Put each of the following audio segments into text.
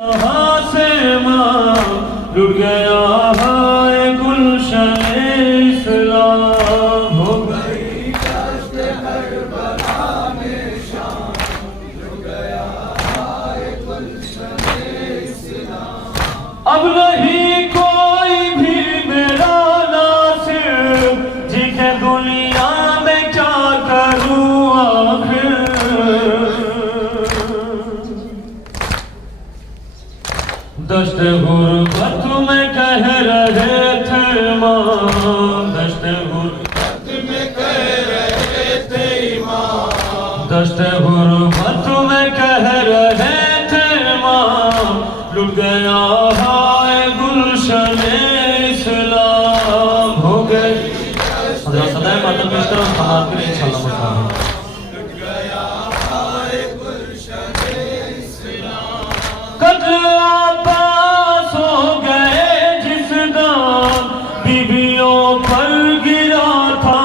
لٹ گیا ہے گلشن اسلام، ہو گئی دشت کربلا میں شام، لٹ گیا ہے گلشن اسلام۔ اب نہیں کوئی بھی میرا ناصر، جیتے دنیا میں کیا کروں آخر۔ دشت غربت میں کہہ رہے تھے امام، دشت غربت میں کہہ رہے تھے امام، دشت غربت میں کہہ رہے تھے امام، لٹ گیا ہے گلشن اسلام، ہو گئی حضرت صدائے ماتم پیش کرو سماعت کریں انشاءاللہ مطلع۔ قتل عباس ہو گئے جس دام بیویوں پر گرا تھا،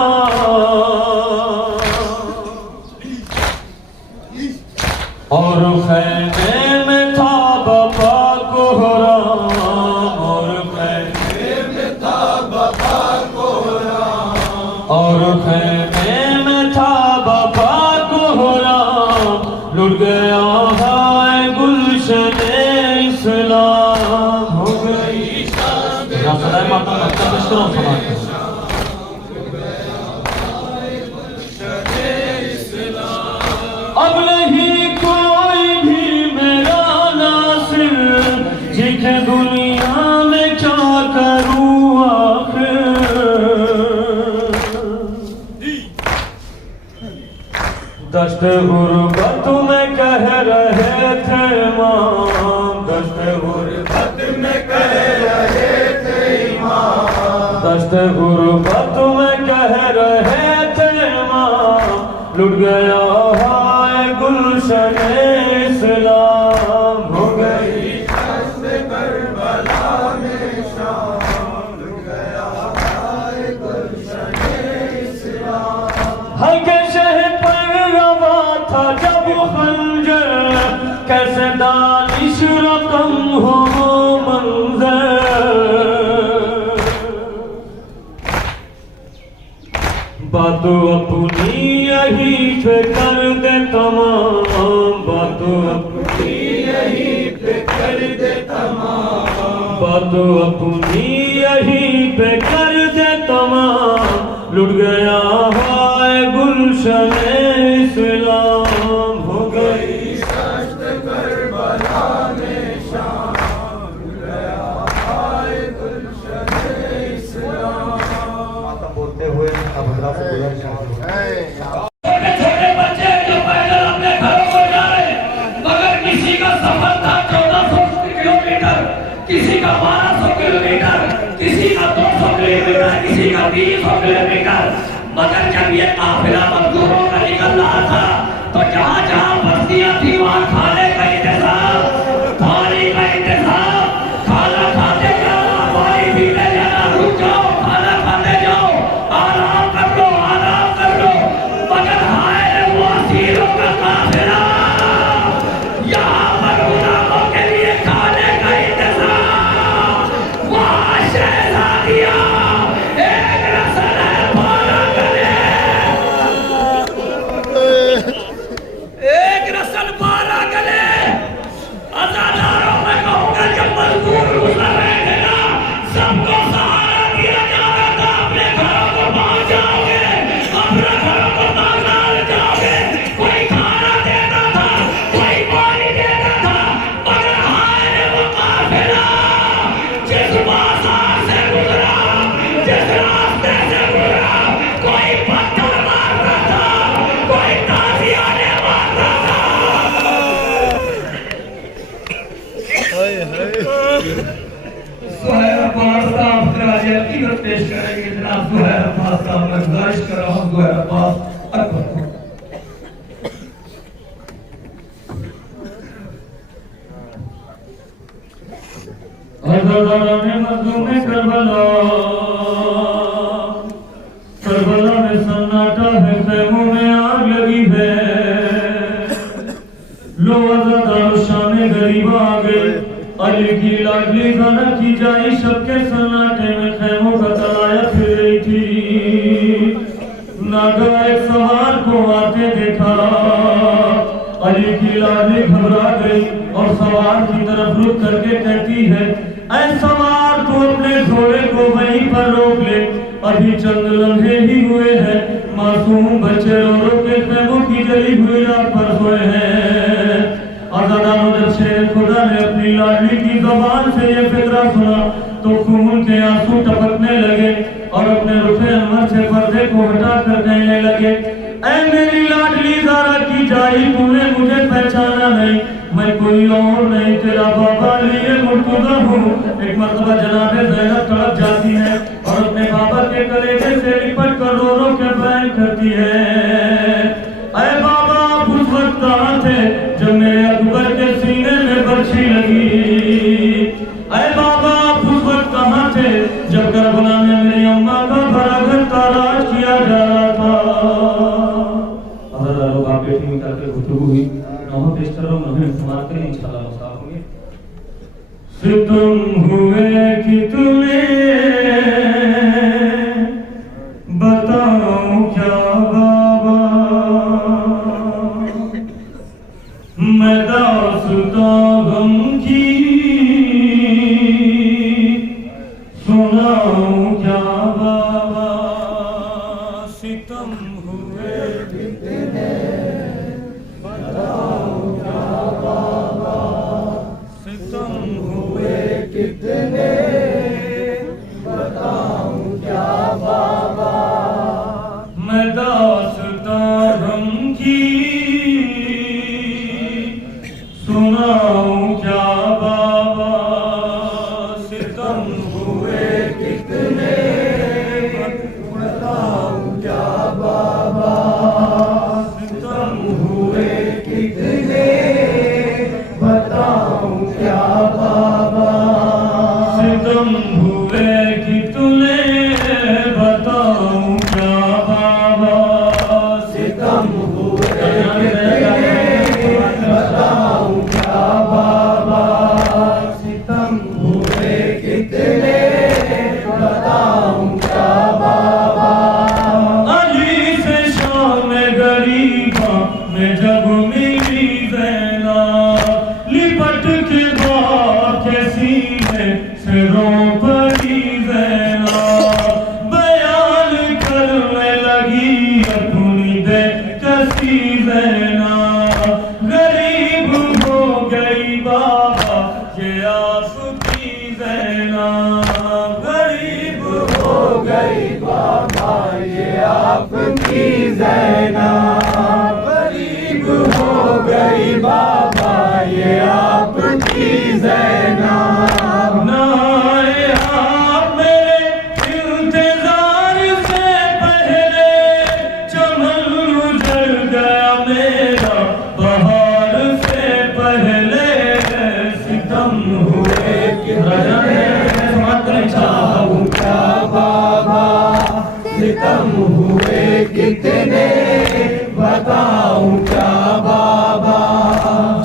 اور خیمے میں تھا بابا کوہرام، اور خیمے میں تھا بابا کوہرام، اور خیمے میں تھا بابا کوہرام، لٹ گیا ہے گلشن اسلام، ہو گئی یا صدائے ماتم اکتر بشکروں سماعت کریں۔ اب نہیں کوئی بھی میرا ناصر، جیتے دنیا میں کیا کروں آخر۔ دشت غربت میں کہہ رہے تھے امام، دشت غربت میں کہہ رہے تھے امام، دشت غربت میں کہہ رہے تھے امام، لٹ گیا ہے گلشن اسلام، ہو گئی دشت کربلا میں شام، لٹ گیا ہے گلشن اسلام۔ ہلکے شہ پر روا تھا جب خنجر، کیسے دانش رقم ہو منظر، بات اپنی یہی پہ کر دے تمام، بات اپنی یہی پہ کر دے تمام، بات اپنی یہی پہ کر دے تمام، لٹ گیا ہے گلشن اسلام، ہو گئی دشت کربلا میں شام، لٹ گیا ہے گلشن اسلام۔ ماتم بولتے ہوئے اب حضرات سے گزارش ہے۔ چھوٹے چھوٹے بچے جو پیدل اپنے گھروں کو جائے، مگر کسی کا سفر تھا 1400 کلومیٹر، کسی کا 1200 کلومیٹر، کسی کا 200 کلومیٹر، کسی کا 200 کلومیٹر، مگر جب یہ قافلہ مزدوروں کا نکل رہا تھا تو جہاں جہاں بستیاں تھی وہاں کھانے کا انتظام، پانی کا انتظام، کھانا کھاتے جاؤ، پانی پینے جانا، رک جاؤ، کھانا کھاتے جاؤ، آرام کر لو، آرام کر لو، مگر ہائے وہ اسیروں کا قافلہ، یہاں پر غلاموں کے لیے کھانے کا انتظام، وہاں شہزادیاں ایک رسل ہے بارہ گلے، ایک رسل بارہ گلے، عزاداروں میں کہوں گا جب مزدور گزر رہے تھے نا، سب کو سہارا دیا جا رہا تھا، اپنے گھروں کو پہنچ جاؤ گے، اپنے گھروں کو بازار جاؤ گے، کوئی کھانا دیتا تھا، کوئی پانی دیتا تھا، مگر ہائے وہ قافلہ جس بازار سے گزرا، جس راستے سے گزرا، کوئی پتھر مار رہا تھا، کوئی تازیانے مار رہا تھا۔ سہیل عباس صاحب خراج عقیدت پیش کریں گے، جناب سہیل عباس صاحب میں گزارش کر رہا ہوں، سہیل عباس اکبر کو۔ عزاداران مظلوم کربلا، کربلا میں سناٹا ہے، خیموں میں آگ لگی ہے، لو عزادار شام غریب آگے علی کی لاڈلی زہرا کی جائی شب کے سناٹے میں خیموں کا تلایا پھر رہی تھی، ناگہاں ایک سوار کو آتے دیکھا، علی کی لاڈلی گھبرا گئی اور سوار کی طرف رک کر کے کہتی ہے اے سوار تو اپنے گھوڑے کو وہیں پر روک لے، ابھی چند لمحے ہی ہوئے ہیں معصوم بچے رو رو کے خیموں کی جلی ہوئی آگ پر سوئے ہیں۔ آزادانو جب شیر خدا نے اپنی لاڈلی کی زبان سے یہ فقرہ سنا تو خون کے آنسو ٹپکنے لگے اور اپنے رخ انور سے پردے کو ہٹا کر کہنے لگے اے میری لاڈلی زہرا کی جائی، تو نے مجھے پہچانا نہیں، میں کوئی اور نہیں، تیرا بابا علی مرتضیٰ ہوں۔ ایک مرتبہ جناب زینب تڑپ جاتی ہے اور اپنے بابا کے کلیجے سے لپٹ کر رو رو کے بیان کرتی ہے اے بابا آپ اس وقت کہاں تھے جب میرے اکبر کے سینے میں برچھی لگی، اے بابا آپ اس وقت کہاں تھے جب کربلا میں میری اماں کا بھرا گھر تاراج کیا جا رہا تھا۔ حضرت لوگ آپ بیٹھی میں کر کے گفتگو ہوئی، نوہ پیشتروں میں استعمال کریں انشاءاللہ مصاف ہوں گے۔ ستم ہوئے کتنے بتاؤں کیا بابا، میں داستاں غم کی سناؤں کیا بابا، ستم ہوئے کتنے بتاؤں کیا بابا، ستم ہوئے کتنے بتاؤں کیا بابا، میں داستاں غم کی سناؤں کیا بابا، ستم ہوئے کتنے بتاؤں کیا بابا، ستم ہوئے کتنے بتاؤں کیا بابا، ستم ہوئے کتنے بتاؤں کیا بابا، ستم ہوئے بتاؤں کیا بابا، ستم ہوئے کتنے بتاؤں کیا بابا، علی سے شام غریباں میں جب ملی زینب، لپٹ کے باپ کے سینے سے رو پڑی زینب، بیان کرنے لگی اپنی بے کسی زینب، غریب ہو گئی بابا یہ آپ کی زینب، غریب ہو گئی بابا یہ آپ کی زینب، غریب ہو گئی بابا یہ آپ کی زینب، نہ آئے آپ میرے انتظار سے پہلے، چمن اجڑ گیا میرا بہار سے پہلے، ستم ہوئے کتنے چاہوں کیا بابا، ستم ہوئے کتنے بتاؤں کیا بابا،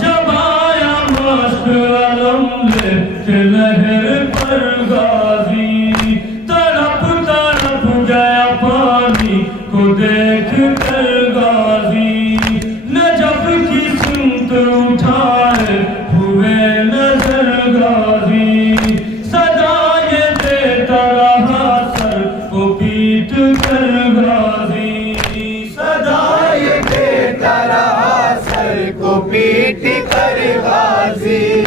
جب آیا مشک علم لے کے لہر پر غازی، تڑپ تڑپ گیا پانی کو دیکھ کر غازی، نجف کی سمت اٹھائے ہوئے نظر غازی، صدا یہ دیتا رہا سر کو پیٹ کر غازی، صدا یہ دیتا رہا سر کو پیٹ کر غازی،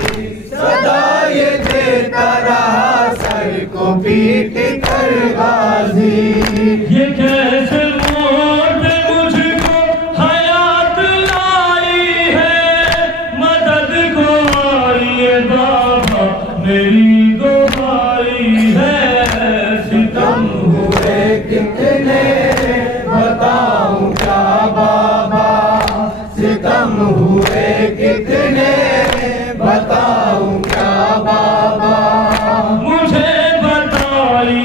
صدا یہ دیتا رہا سر کو پیٹ کر غازی، یہ کیسے موت مجھ کو حیات لائی ہے، مدد کو آئی ہے بابا میری دعائی ہے، ستم ہوئے کتنے بتاؤں کیا بابا، ستم ہوئے کتنے بتاؤں کیا بابا، مجھے بتائی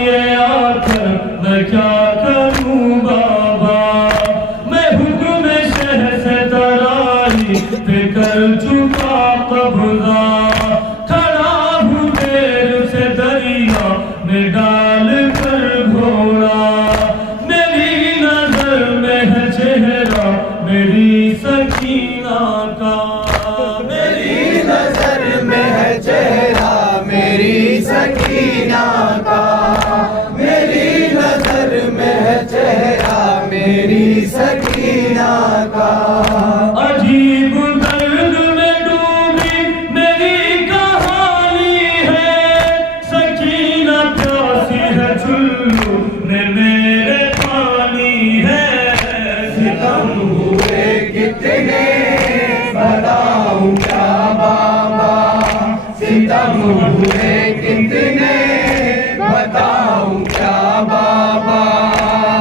میں ڈال کر گھوڑا میری نظر میں ہے چہرہ میری سکینہ کا میری نظر میں ہے چہرہ میری سکینہ کا میری نظر میں ہے چہرہ میری سکینہ کا عجیب درد میں ڈوبی میری کہانی ہے سکینہ پیاسی ہے چلو میں میرے پانی ہے ستم ہوئے کتنے بتاؤں کیا بابا ستم ہوئے کتنے بتاؤں کیا بابا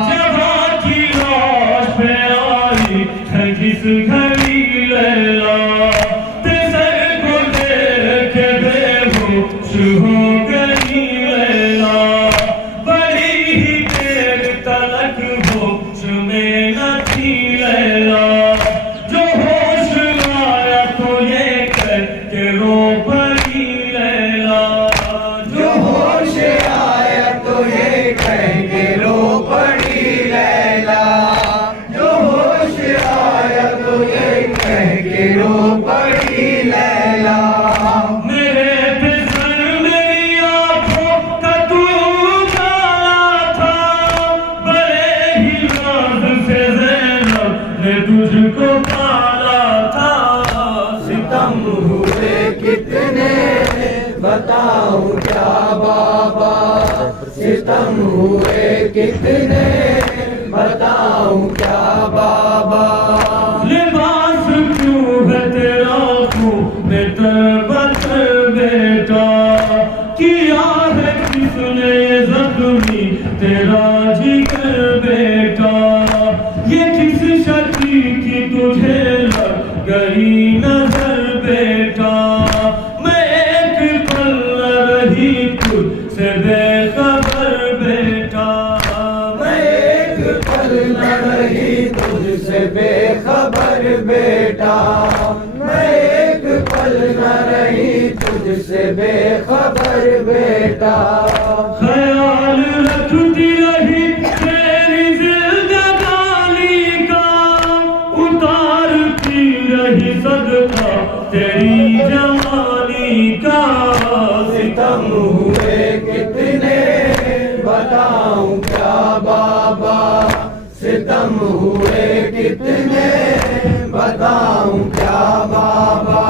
جہاں کی لاش پہ آئی ہے کس گھڑی لیلا تیسر کو دیکھ کے بے ہوش ہو گئی لیلا بڑی ہی دیر تلک ہوش میں نہ تھی لیلا جو ہوش آیا تو یہ کہہ کے رو پڑی لیلا جو ہوش آیا تو یہ کہہ کے رو پڑی لیلا جو ہوش آیا تو یہ کہہ کے رو پڑی لیلا میرے پہ سر میری آنکھوں کا تو ڈالا تھا بڑے ہی ناز سے زینب نے تجھ کو پالا تھا ستم ہوئے کتنے بتاؤں کیا بابا ستم ہوئے کتنے بتاؤں کیا بابا لباس کیوں ہے تیرا خون میں تربتر بیٹا کیا ہے کس نے زخمی تیرا جگر بیٹا یہ کس شکی کی تجھے لگ گئی نظر بیٹا میں ایک پل نہ رہی تجھ سے بے خبر بیٹا میں ایک پل نہ رہی تجھ سے بے خبر بیٹا میں ایک پل نہ رہی تجھ سے بے خبر بیٹا خیال رکھتی رہی تیری زندگانی کا اتارتی رہی صدقہ تیری جوانی کا ستم ہوئے کتنے بتاؤں کیا بابا ستم ہوئے کتنے بتاؤں کیا بابا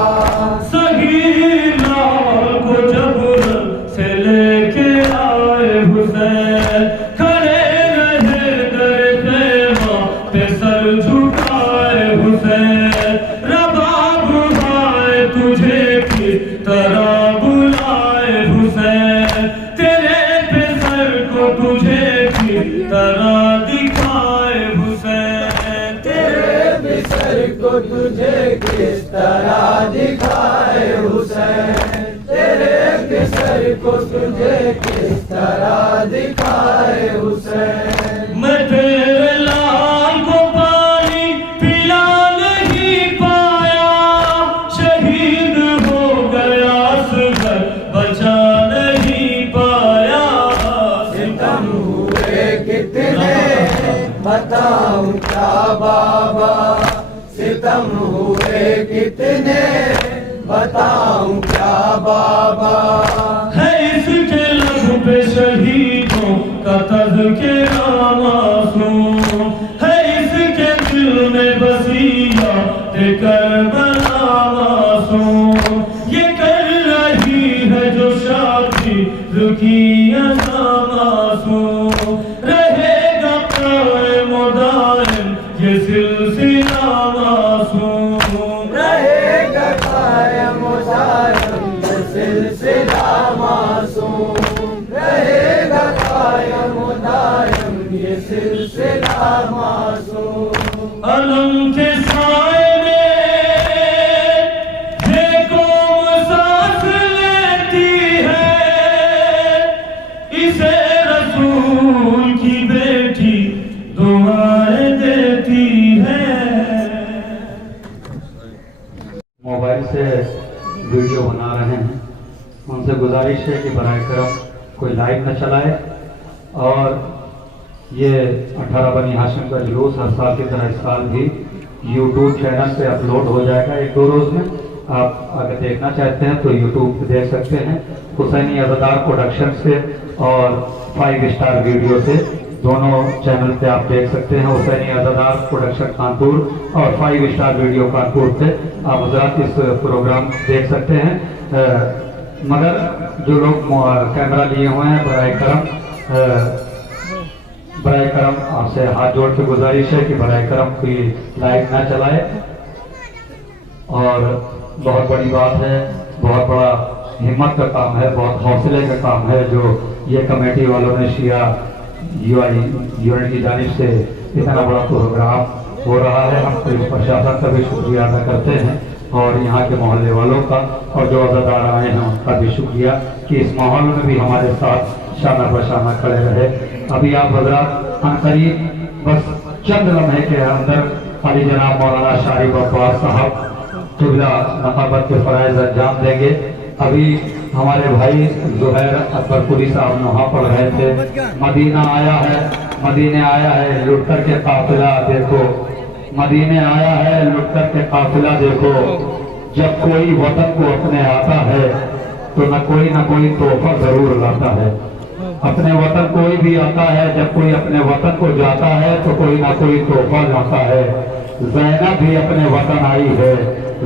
صغیر لال کو جبرن سے لے کے آئے حسین کھڑے رہے در خیمہ پہ سر جھکائے حسین رباب آئے تجھے کی طرح بلائے حسین تیرے پہ سر کو تجھے کی طرح دکھائے حسین تیرے بسر کو تجھے کس طرح دکھائے حسین تیرے بسر کو تجھے کس طرح دکھائے حسین میں تیرے لال کو پانی پلا نہیں پایا شہید ہو گیا اصغر بچا نہیں پایا ستم ہوئے کتنے بتاؤں کیا بابا ستم ہوئے کتنے بتاؤں کیا بابا ہے اس کے لب پہ شہیدوں کا تذکرہ معصوم ہے اس کے دل میں بسیہ کربلا معصوم یہ کر رہی ہے جو شادی رکی معصوم رہے گا قائم و دائم یہ سلسلہ معصوم رہے گا قائم و دائم یہ سلسلہ معصوم رہے گا قائم و دائم یہ سلسلہ معصوم علم کے سائے میں یہ قوم سانس لیتی ہے اسے رسول کی بیٹی دعائیں دیتی ہے موبائل سے ویڈیو بنا رہے ہیں ان سے گزارش ہے کہ براہ کرم کوئی لائیو نہ چلائے. اور یہ 18 بنی ہاشم کا جلوس ہر سال کی طرح اس سال بھی یوٹیوب چینل پہ اپلوڈ ہو جائے گا 1-2 روز میں. آپ اگر دیکھنا چاہتے ہیں تو یوٹیوب پہ دیکھ سکتے ہیں. حسینی عزادار پروڈکشن سے اور 5 اسٹار ویڈیو سے دونوں چینل پہ آپ دیکھ سکتے ہیں. حسینی عزادار پروڈکشن کانپور اور 5 اسٹار ویڈیو کانپور پہ آپ حضرات اس پروگرام دیکھ سکتے ہیں. مگر جو لوگ کیمرہ لیے ہوئے ہیں برائے کرم آپ سے ہاتھ جوڑ کے گزارش ہے کہ برائے کرم کوئی لائیو نہ چلائے. اور بہت بڑی بات ہے, بہت بڑا ہمت کا کام ہے, بہت حوصلے کا کام ہے جو یہ کمیٹی والوں نے شیعہ یونٹ کی جانب سے اتنا بڑا پروگرام ہو رہا ہے. ہم پولیس پرشاسن کا بھی شکریہ ادا کرتے ہیں اور یہاں کے محلے والوں کا اور جو عزادار آئے ہیں ان کا بھی شکریہ کہ اس ماحول میں بھی ہمارے ساتھ شانہ بشانہ کھڑے رہے. ابھی آپ حضرات عنقریب بس چند لمحے کے اندر علی جناب مولانا شارف عباس صاحب قبلہ نقابت کے فرائض انجام دیں گے. ابھی ہمارے بھائی زہیر اکبر پوری صاحب نے وہاں پڑھ رہے تھے. مدینہ آیا ہے لٹ کر کے قافلہ دیکھو, مدینے آیا ہے لٹ کر کے قافلہ دیکھو. جب کوئی وطن کو اپنے آتا ہے تو نہ کوئی تحفہ ضرور لاتا ہے. اپنے وطن کوئی بھی آتا ہے, جب کوئی اپنے وطن کو جاتا ہے تو کوئی نہ کوئی تحفہ لاتا ہے. زینب بھی اپنے وطن آئی ہے,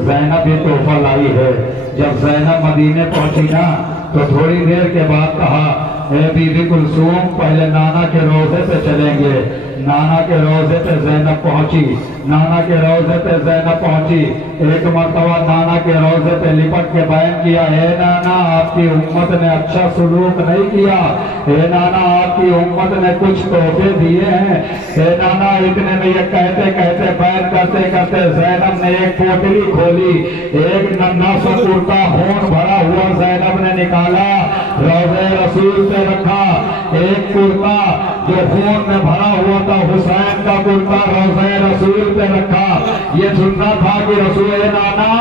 زینب بھی تحفہ لائی ہے. جب زینب مدینے پہنچی نا تو تھوڑی دیر کے بعد کہا اے بی بی کلثوم پہلے نانا کے روضے پہ چلیں گے. نانا کے روضے پہ زینب پہنچی, نانا کے روضے پہ زینب پہنچی. ایک مرتبہ نانا کے روضے پہ لپٹ کے بیان کیا اے نانا آپ کی امت نے اچھا سلوک نہیں کیا, اے نانا آپ کی امت نے کچھ تحفے دیے ہیں. اے نانا اتنے میں یہ کہتے کہتے بیان کرتے کرتے زینب نے ایک پوٹلی کھولی, ایک ننھا سا کرتا خون بھرا ہوا زینب نے نکالا, روضے رسول پہ رکھا. ایک کرتا جو خون میں بھرا ہوا تھا حسین کا کرتا روضہ رسول پہ رکھا. یہ سننا تھا کہ رسول نانا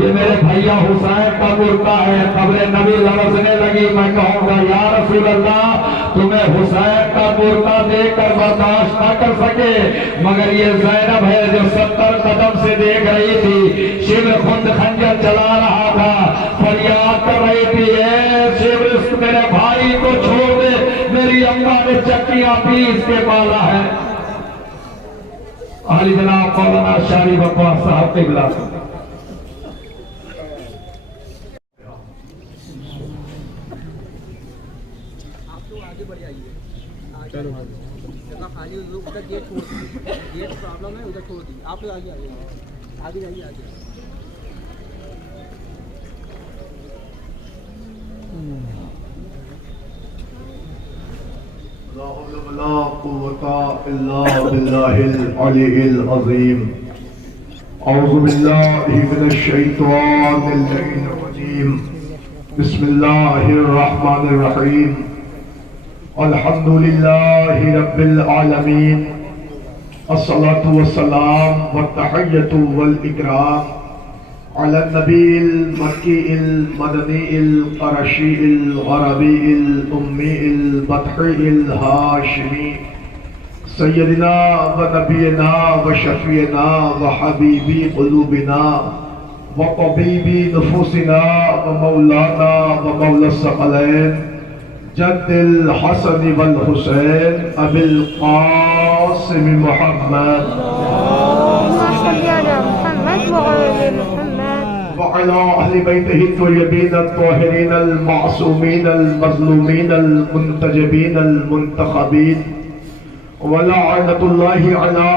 یہ میرے بھیا حسین کا کرتا ہے. قبر نبی لرزنے لگی. میں کہوں گا یا رسول اللہ تمہیں حسین کا کرتا دیکھ کر برداشت نہ کر سکے, مگر یہ زینب ہے جو 70 قدم سے دیکھ رہی تھی. شبر خند خنجر چلا رہا تھا, فریاد کر رہی تھی اے شبر میرے بھائی کو چھوڑ دے, میری اماں نے چکیاں پیس کے پالا ہے. علی جناب مولانا شارف عباس صاحب کے بلا چلو خالی ادھر گیٹ چھوڑ دی, گیٹ پرابلم ہے ادھر چھوڑ دی. آپ لوگ آگے آگے جائیے آگے. لا حول ولا قوة إلا بالله العلي العظيم. أعوذ بالله من الشيطان اللعين الرجيم. بسم الله الرحمن الرحيم. الحمد لله رب العالمين. الصلاة والسلام والتحية والإكرام على النبي المكي المدني القرشي الغربي الأمي البطحي الهاشمي سيدنا ونبينا وشفينا وحبيبي قلوبنا وطبيبي نفوسنا ومولانا ومولى الثقلين جد الحسن والحسين أبي القاسم محمد وعلى أهل بيته الطيبين الطاهرين المعصومين المظلومين المنتجبين المنتخبين ولعنة الله على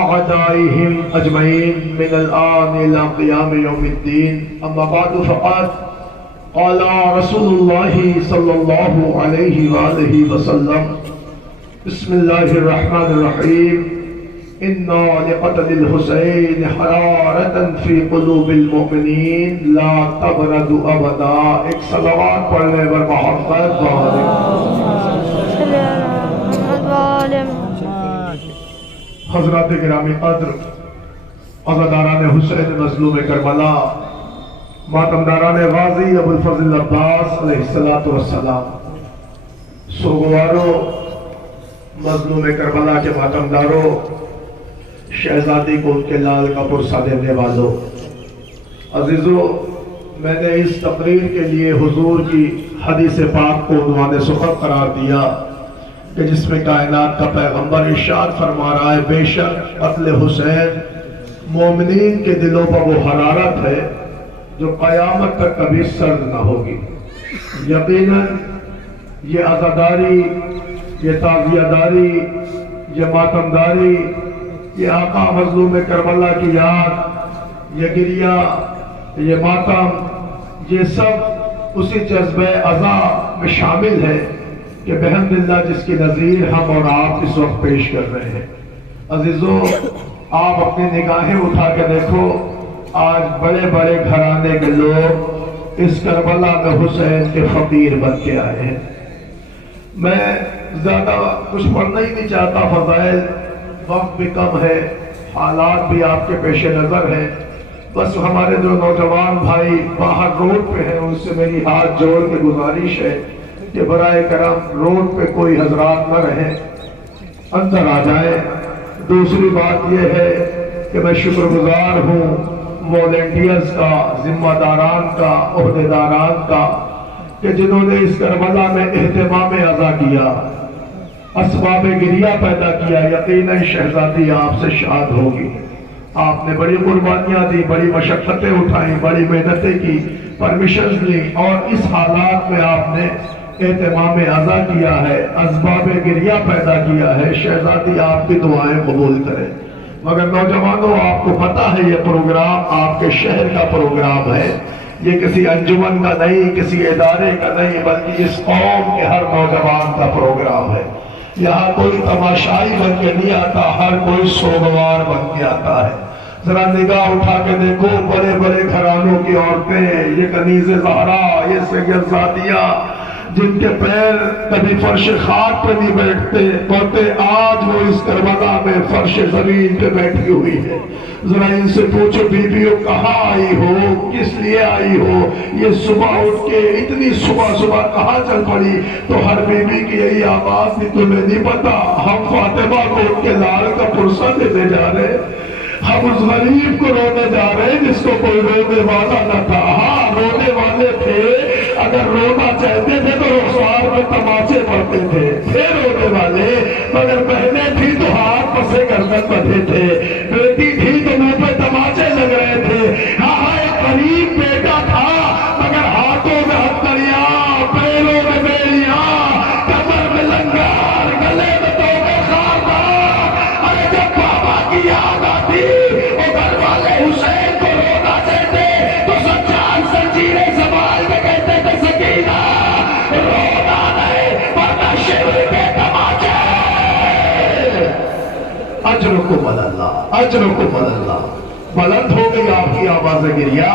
أعدائهم أجمعين من الآن إلى قيام يوم الدين. أما بعد فقد قال رسول الله صلى الله عليه وآله وسلم بسم الله الرحمن الرحيم. إنا لقتل الحسين حرارة في قلوب المؤمنين لا تبرد أبدا. ایک صلوات پڑھنے پر محمد حضرات گرامی قدر, عزاداران حسین مظلوم کربلا, ماتمداران غازی ابو الفضل عباس علیہ السلام, सोगवारों, मजलूम करबला के मातमदारों, शहजादी को उनके लाल का पुरसा देने वालों, अजीजों, मैंने इस तकरीर के लिए हुजूर की हदीस पाक को उन्वाने सुखद करार दिया कि जिसमें कायनात का पैगंबर इरशाद फरमा रहा है, बेशक कत्ल हुसैन मोमिनीन के दिलों पर वो हरारत है जो क़यामत तक कभी सर्द न होगी। यकीनन ये अज़ादारी, ये ताज़ियादारी, ये मातमदारी, ये आका मज़लूम करबला की याद, ये गिरिया, ये मातम, ये सब उसी जज्बे अज़ा में शामिल है कि बहमदिल्लाह जिसकी नज़ीर हम और आप इस वक्त पेश कर रहे हैं। अजीजों, आप अपनी निगाहें उठा के देखो, आज बड़े बड़े घराने के लोग इस करबला में हुसैन के फकीर बन के आए हैं। मैं ज्यादा कुछ पढ़ना ही नहीं चाहता, फजाइल वक्त भी कम है, हालात भी आपके पेश नजर है। बस हमारे जो नौजवान भाई बाहर रोड पे हैं उनसे मेरी हाथ जोड़ के गुजारिश है कि बराए करम रोड पे कोई हजरात न रहे, अंदर आ जाए। दूसरी बात यह है कि मैं शुक्रगुजार हूँ वॉलेंटियर्स का, जिम्मेदारान का, ओहदेदारान का, कि जिन्होंने इस करबला में एहतमाम अदा किया, असबाब गिरिया पैदा किया। यकीनन शहजादी आपसे शाद होगी। आपने बड़ी कुर्बानियां दी, बड़ी मशक्कतें उठाई, बड़ी मेहनतें की, परमिशन ली और इस हालात में आपने एहतमाम अदा किया है, असबाब गिरिया पैदा किया है। शहजादी आपकी दुआएं कबूल करें। मगर नौजवानों, आपको पता है ये प्रोग्राम आपके शहर का प्रोग्राम है, ये किसी अंजुमन का नहीं, किसी इदारे का नहीं, बल्कि इस कौम के हर नौजवान का प्रोग्राम है। यहाँ कोई तमाशाई बन के नहीं आता, हर कोई सोगवार बन के आता है। जरा निगाह उठा के देखो, बड़े बड़े घरानों की औरतें, ये कनीज़े ज़हरा, ये सैयदजादियाँ, जिनके पैर कभी फर्श खाक पे नहीं बैठते, आज वो इस करबला में फर्श जमीन पे बैठी हुई है। जरा इनसे पूछो, बीबियों कहाँ आई हो, किस लिए आई हो, ये सुबह उठ के इतनी सुबह सुबह कहाँ चल पड़ी? तो हर बीबी की यही आवाज थी, तुम्हें नहीं पता हम फातिमा को उनके लाल का पुरसा देने जा रहे, हम उस गरीब को रोने जा रहे हैं जिसको कोई रोने वाला न था। हाँ, रोने वाले थे, अगर रोना चाहते थे तो रुखसार में तमाचे पड़ते थे रोने वाले, मगर बहने थी तो हाथ पसे गर्दन बंधे थे, बेटी थी तो मुंह पे तमाचे लग रहे थे। हाँ, एक गरीब बेटा था, मगर हाथों में हथकड़ियां, पैरों में बेड़ियां, कमर में लंगर, गले में तोबे खारदार। अरे जब बाबा की याद आती और घर वाले हुसैन को रोना चाहते तो सच्चाई संजीरे संभाल के कहते थे, सकीना रोना नहीं वरना शिविर के तमाचे। अजरुकुम अल्लाह, अजरुकुम अल्लाह। बुलंद हो गई आपकी आवाज़ गिरिया,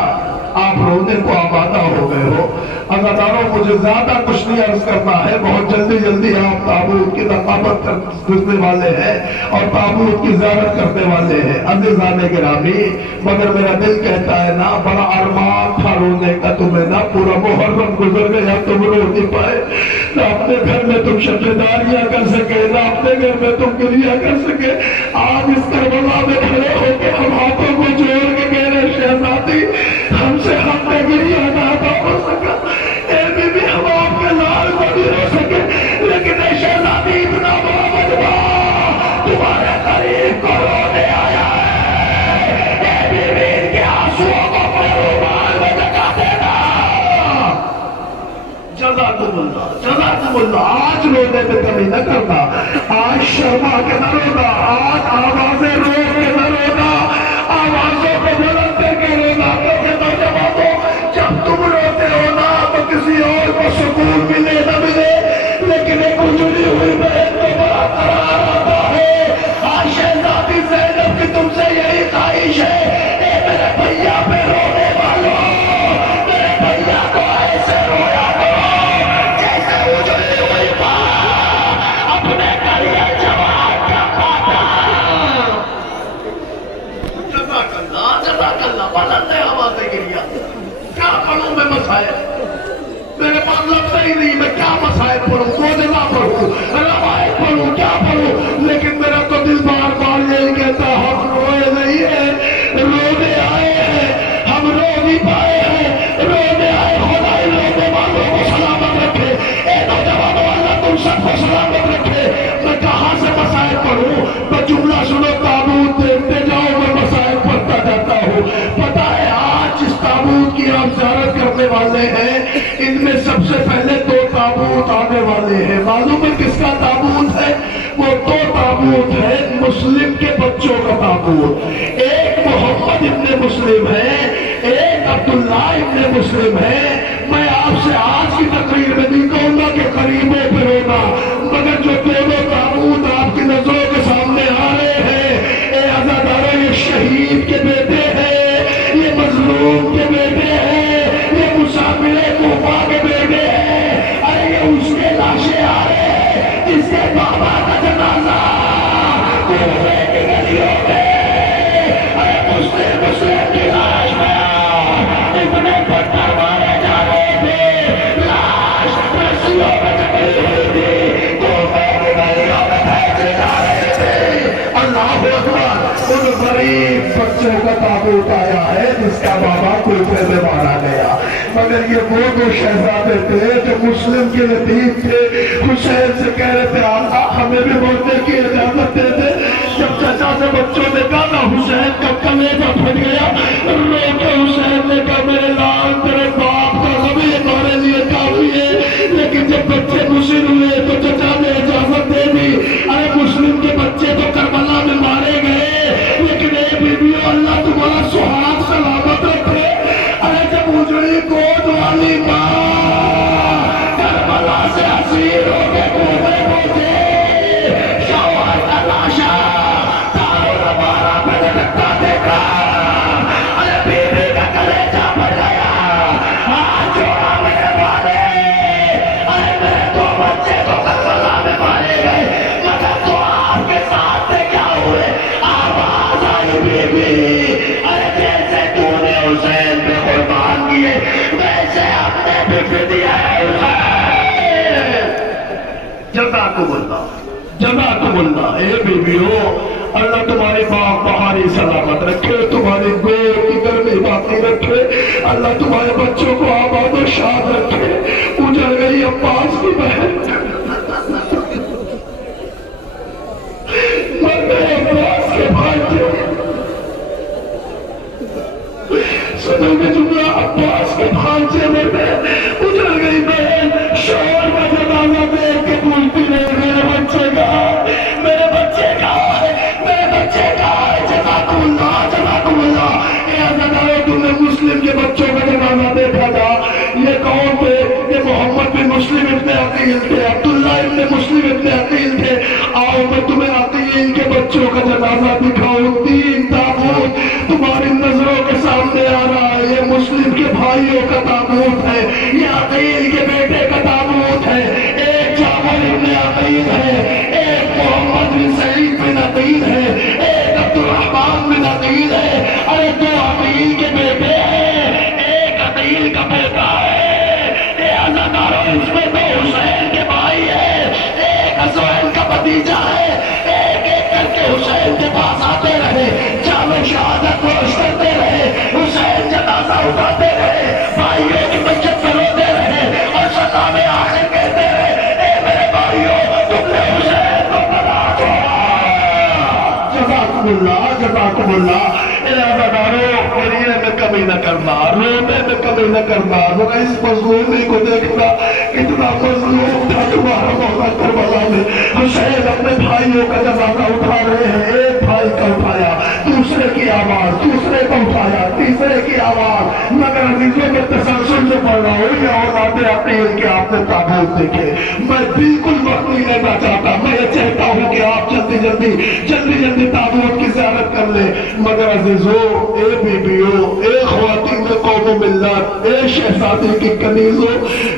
आप रोने को आमादा हो गए हो। अज़ादारों, मुझे ज्यादा कुछ नहीं अर्ज करना है, बहुत जल्दी जल्दी आप ताबूत की रकाबत करने वाले हैं और ताबूत की ज़ियारत करने वाले हैं। अज़ीज़ाने गिरामी, मगर मेरा दिल कहता है ना, बड़ा अरमान था रोने का तुम्हें, ना पूरा मुहर्रम गुजर गया, तुम रो नहीं पाए, ना अपने घर में तुम शब्दारियां कर सके, ना अपने घर में तुम गिरिया कर सके। आज इस करबला में खड़े होकर हम हाथों को जोड़ के कह रहे, शहजादी हमसे हमने गिरिया ना हो सका, भी हम आपके लाल को नहीं हो सके, लेकिन शहजादी इतना बड़ा मजबा तुम्हारे करीब को रोने आया है, बीबी के आंसुओं को अपने रुमाल में लगा देना। जज़ाकुमुल्लाह, जज़ाकुमुल्लाह। आज रोने पे कभी न करना, आज शर्मा के न रोना, आज आवाजें रोक के न रोना, आवाजों को बुलंद करके रोना। जब तुम रोते हो ना तो किसी और को सुकून मिले न मिले, लेकिन एक उजड़ी हुई बहन को बड़ा करार आता है। आज शहजादी ज़ैनब की तुमसे यही ख्वाहिश है, मेरे भैया पे रोने वालों, मेरे भैया को ऐसे रोया करो जैसे उजड़ी हुई अपने करिए जवाब का खाता। जज़ाकल्लाह, जज़ाकल्लाह। बुलंद आवाज़ गिरिया, क्या पढ़ूं मैं मसाया, मेरे पास लफ्ज़ ही नहीं, मैं क्या तुम सबको सलामत रखे। मैं कहाँ से मसाइल पढ़ूं? मैं जुमला सुनो, ताबूत देखते जाओ, मैं मसाइल पढ़ता जाता हूँ। पता है आज जिस ताबूत की आप ज़ियारत करने वाले हैं, इनमें सबसे पहले 2 ताबूत आने वाले हैं। मालूम है किसका ताबूत है? वो 2 ताबूत है मुस्लिम के बच्चों का ताबूत। एक मोहम्मद इब्ने मुस्लिम है, एक अब्दुल्ला इब्ने मुस्लिम है। मैं आपसे आज की तकरीर में नहीं कहूंगा कि करीबों पे रोना, मगर जो 2 ताबूत आपकी नजरों के सामने आ रहे हैं, ये अज़ादारों, ये शहीद के बेटे हैं, ये मजलूम के बेटे हैं, ये मुसाफिर कोफा के बेटे हैं। अरे ये उसके लाशें आ रहे हैं जिसके बाबा का जनाजा कोफे की गलियों में, अरे मुस्लिम की लाश में इतने पत्थर मारे जा रहे थे, लाश रस्सियों में जकड़ी हुई थी, कोफे की गलियों में फेंके जा रहे थे। अल्लाह अकबर, उन गरीब बच्चों का ताबूत आया है जिसका बाबा कोफे में मारा गया। मगर ये वो 2 शहजादे थे जो मुस्लिम के लतीफ थे। हुसैन से कह रहे थे आका हमें भी मरने की इजाजत दे दे। जब चाचा से बच्चों ने कहा ना हुसैन का कलेजा फट गया, रो के हुसैन ने कहा मेरे लाल तेरे बाप का कभी हमारे लिए काफी है। लेकिन जब बच्चे मुस्लिम हुए तो चाचा ने इजाजत दे दी। अरे मुस्लिम के बच्चे तो करबला में मारे गए, लेकिन ए बीबियों अल्लाह तुम्हारा सुहाग सलामत रखे। अरे जब उजड़ी गोद वाली माँ करबला से असीर होके कूफे पहुंचे, शौहर का लाशा तारों हमारा पे लटकता देखा। अरे बीबी का कलेजा फट गया, हाथ जोड़ा मेरे वाले। अरे मेरे 2 बच्चे तो करबला में मारे गए, मगर तो आपके साथ में क्या हुए? आवाज आई बीबी, अरे जैसे तूने हुसैन पे कुर्बान किए वैसे हमने भी फिदिया है हुसैन। जज़ाकुमुल्लाह। ए बीबियों, अल्लाह तुम्हारी बाप बहारी सलामत रखे, तुम्हारी गोद की गर्मी बाकी रखे, अल्लाह तुम्हारे बच्चों को आबाद और शाद रखे। उजड़ गई अब्बास की बहन, मर गए अब्बास के भाई। सुनोगे जुमला, अब्बास के भांजे में उजड़ गई बहन। शौहर का जनाजा देख के पूछती रही मेरे बच्चे का, मेरे बच्चे का, मेरे बच्चे का। जज़ाकुमुल्लाह, जज़ाकुमुल्लाह। ए अज़ादारों, तुमने मुस्लिम के बच्चों का जनाजा देखा था। ये कौन थे? ये मोहम्मद बिन मुस्लिम इब्ने अकील थे, अब्दुल्ला इब्ने मुस्लिम इब्ने अकील थे। आओ मैं तुम्हें अकील के बच्चों का जनाजा दिखाऊं। 3 ताबूत तुम्हारी नजरों के सामने आ रहा है। ये मुस्लिम के भाइयों का ताबूत है, ये अकील के बेटे का ताबूत है। एक जाफर इब्ने अकील है, एक मोहम्मद बिन सईद बिन अकील है, एक अब्दुर्रहमान बिन अकील है। अरे 2 अकील के बेटे हैं, एक अकील का बेटा है। ये अज़ादारों, इसमें 2 हुसैन के भाई है, एक हुसैन का भतीजा है। एक एक करके हुसैन के पास आते रहे, जानो शहादत पेश करते रहे, हुसैन जनाजा उठाते रहे, भाइयों की बचत रोते रहे और सलामे आखिर कहते रहे, ए मेरे भाइयों तुमने हुसैन को बना छोड़ा। जज़ाकुमुल्लाह, जज़ाकुमुल्लाह। करिए में कमी न करना, रोने में कमी न करना। मगर इस मजलूमी को देखना, कितना मजलूम था तुम्हारा मौका करबला में। हुसैन अपने भाइयों का जनाजा उठा रहे हैं, एक भाई का उठाया, दूसरे की आवाज, दूसरे का उठाया, तीसरे की आवाज। मगर अजीजों में तसलसल से पढ़ रहा हूँ, या औलादे अकील के आपने ताबूत देखे। मैं बिल्कुल वक्त नहीं लेना चाहता, मैं ये चाहता हूँ कि आप जल्दी जल्दी ताबूत की ज़ियारत कर ले। मगर अजीजों, ए बीबियों, ए ख्वातीन कौम मिल्लत, ए शहजादी की कनीजों,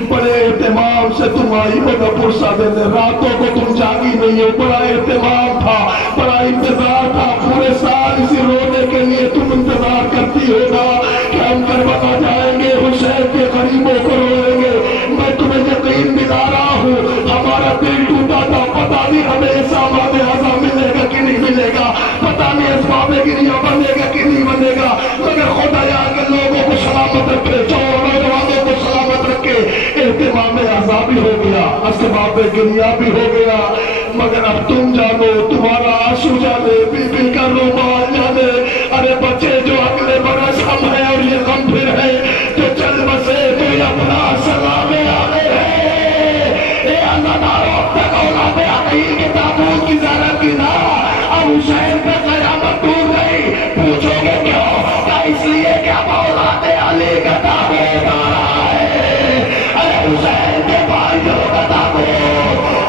बड़े एहतमाम से तुम आई हो नपुरसा देने। रातों को तुम जागी नहीं हो, बड़ा एहतमाम था, बड़ा इंतजार था। पूरे साल इसी रोने के लिए तुम इंतजार करती हो ना कि हम करबला जाएंगे, हुसैन के गरीबों को रोएंगे। मैं तुम्हें यकीन दिला रहा हूँ, हमारा दिल टूटा था। पता नहीं हमें इस्लामाबाद आज़ा मिलेगा कि नहीं मिलेगा, पता नहीं इसबाब गिरिया बनेगा कि नहीं बनेगा, मगर खुदा के लोगों को सलामत रखे, नौजवानों को सलामत रखे। एहतमाम आज़ादी हो गया, इसबाब गिरिया भी हो गया, मगर अब तुम जानो, तुम्हारा आंसू जाने, बीबी का रुमाल जाने। अरे बच्चे जो अगले बरस हम है और ये गम फिर है, तो चल बसे तो अपना सलामे आने है। अल्लाह तक औलादे अकील के ताबूत की ज़ियारत की ना, अब हुसैन पे क़यामत टूट गई। पूछोगे क्यों? क्या इसलिए क्या औलादे अली का ताबूत आ रहा है? अरे हुसैन के भाइयों का ताबूत,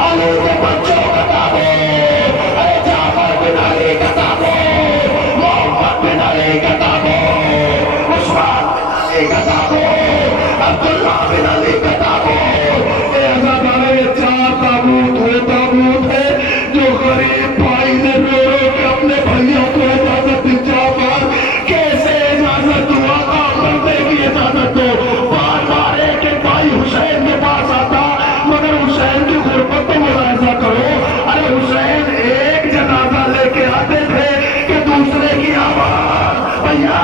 अली के बच्चों का ताबूत, अरे जाफर बिन अली का ताबूत, मोहम्मद बिन अली का ताबूत, उस्मान बिन अली का ताबूत, अब्दुल्ला बिन अली का ताबूत। ये चार ताबूत वो ताबूत है जो गरीब भाई ने रो रो के अपने भैया को इजाजत दी। जाफर कैसे इजाजत हुआ? मरने की इजाजत दो। बार बार एक एक भाई हुसैन के पास आता, मगर हुसैन की गुर्बत तो मुलाहिजा करो। अरे हुसैन एक जनाजा लेके आते थे कि दूसरे की आवाज, भैया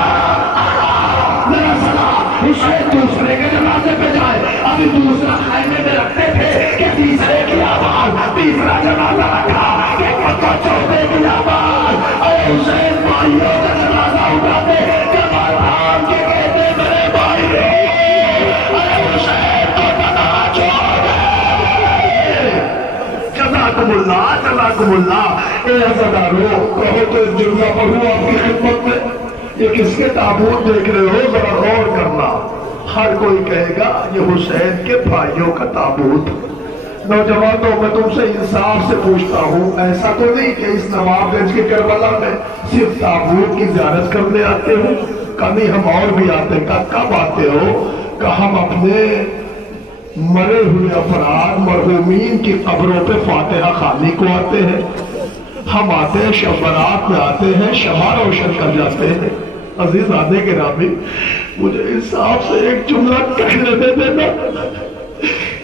मेरा सलाह, हुसैन दूसरे के जनाजे पे जाए। अभी दूसरा खाने में रखते थे कि तीसरे की आवाज, तीसरा जनाजा रखा कि चौथे की आवाज। अरे हुसैन भाइयों का जनाजा उठाते कमरदान के कहते मेरे भाइयों, अरे हुसैन तो तना छोड़ गए। जज़ाकुमुल्लाह जज़ाकुमुल्लाह। ए अज़ादारो, कहो तो इस जुमला पढ़ूं आपकी खिदमत में। ये किसके ताबूत देख रहे हो? जरा गौर करना। हर कोई कहेगा ये हुसैन के भाइयों का ताबूत। नौजवानों, मैं तुमसे इंसाफ से पूछता हूँ, ऐसा तो नहीं कि इस नवाबगंज के करबला में सिर्फ ताबूत की ज़ियारत करने आते हो? कभी हम और भी आते। कब आते हो? कि हम अपने मरे हुए अफराद मरहूमीन की कब्रों पे फातिहा खानी को आते हैं। हम आते हैं, शब बारात में आते हैं, शमा रोशन कर जाते हैं। अजीज आने के रामी, मुझे इंसाफ से एक जुमला कहने दे देना।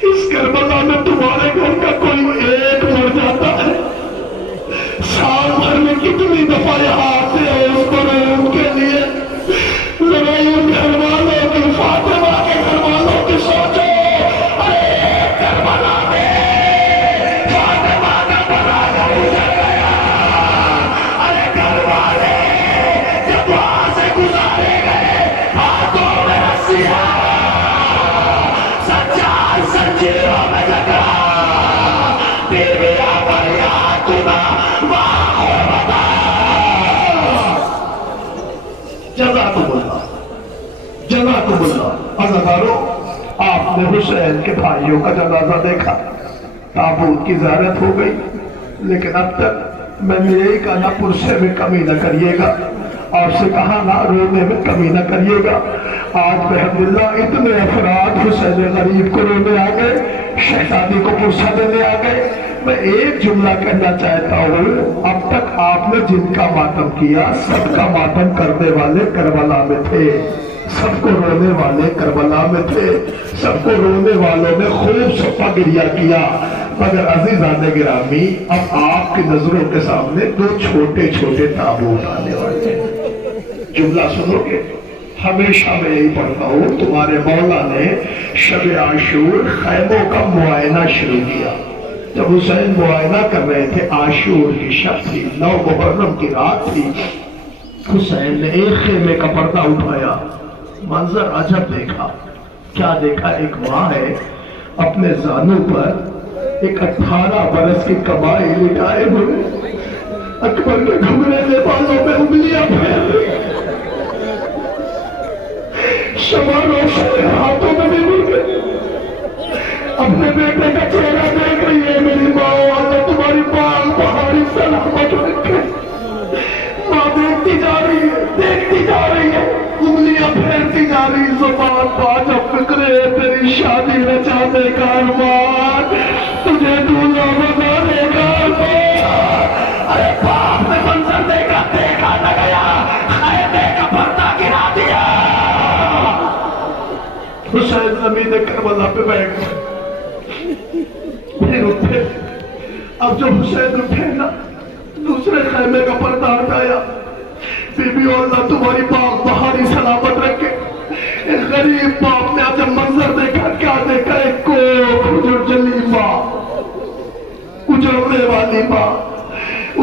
इस करबला में तुम्हारे घर का कोई एक मर जाता है, साल भर में कितनी दफा यहाँ आते हैं उसको उनके लिए। जरा उन घर वालों की, फातिमा के घर वालों की सोचो। अरे करबला में फातिमा का बड़ा घर उजड़ गया। अरे घर वाले जब वहां से गुजारे गए, हाथों में रस्सियां, सच्चाई संजीरों में जकड़ा, फिर भी पर याद खुदा जज़ाकुमुल्लाह। अज़ादारो, आपने हुसैन के भाइयों का जनाजा देखा, ताबूत की ज़ियारत हो गई, लेकिन अब तक मैंने यही कहा ना पुरसे में कमी न करिएगा, आपसे कहा ना रोने में कमी न करिएगा। आज अल्हम्दुलिल्लाह इतने अफराद हुसैन गरीब को रोने आ गए, शहजादी को पुरसा देने आ गए। मैं एक जुमला कहना चाहता हूँ, अब तक आपने जिनका मातम किया, सबका मातम करने वाले करबला में थे, सबको रोने वाले करबला में थे, सबको रोने वालों ने खूब सपा गिरिया किया। मगर अज़ीज़ाने गिरामी, अब आपकी नजरों के सामने दो छोटे छोटे ताबूत आने वाले हैं। जुमला सुनोगे? हमेशा मैं यही पढ़ता हूँ, तुम्हारे मौला ने शब आशूर खैमों का मुआयना शुरू किया। जब हुसैन मुआयना कर रहे थे, आशूर की शब थी, 9 मुहर्रम की रात थी। हुसैन ने एक खेमे का पर्दा उठाया, मंजर अजब देखा। क्या देखा? एक माँ है, अपने जानू पर एक 18 बरस की कमाई लिटाए हुए, अकबर के घुमने वालों में उंगलियां फेर रही, शमा रोशन हाथों में भी गई, अपने बेटे का चेहरा देख रही है। मेरी माँ, अल्लाह तुम्हारी बाल पहाड़ी सलामत रखे। माँ देखती जा रही है, देखती जा रही है, उंगलियां फेरती जा रही। ज़ुबान बाज फिक्रे तेरी शादी रचाने का अरमान, तुझे दूल्हा बनाने का अरमान। अरे बाप ने मंजर देखा न गया, खैमे का पर्दा गिरा दिया। हुसैन ज़मीन करबला पे बैठ गए, फिर उठे। अब जब हुसैन उठे ना, दूसरे खैमे का पर्दा हटाया। बीबी अल्लाह तुम्हारी बाप बहारी सलामत रखे। एक गरीब बाप ने जब मंजर देखा, क्या देखा? एक को जलीफा, उजड़ने वाली माँ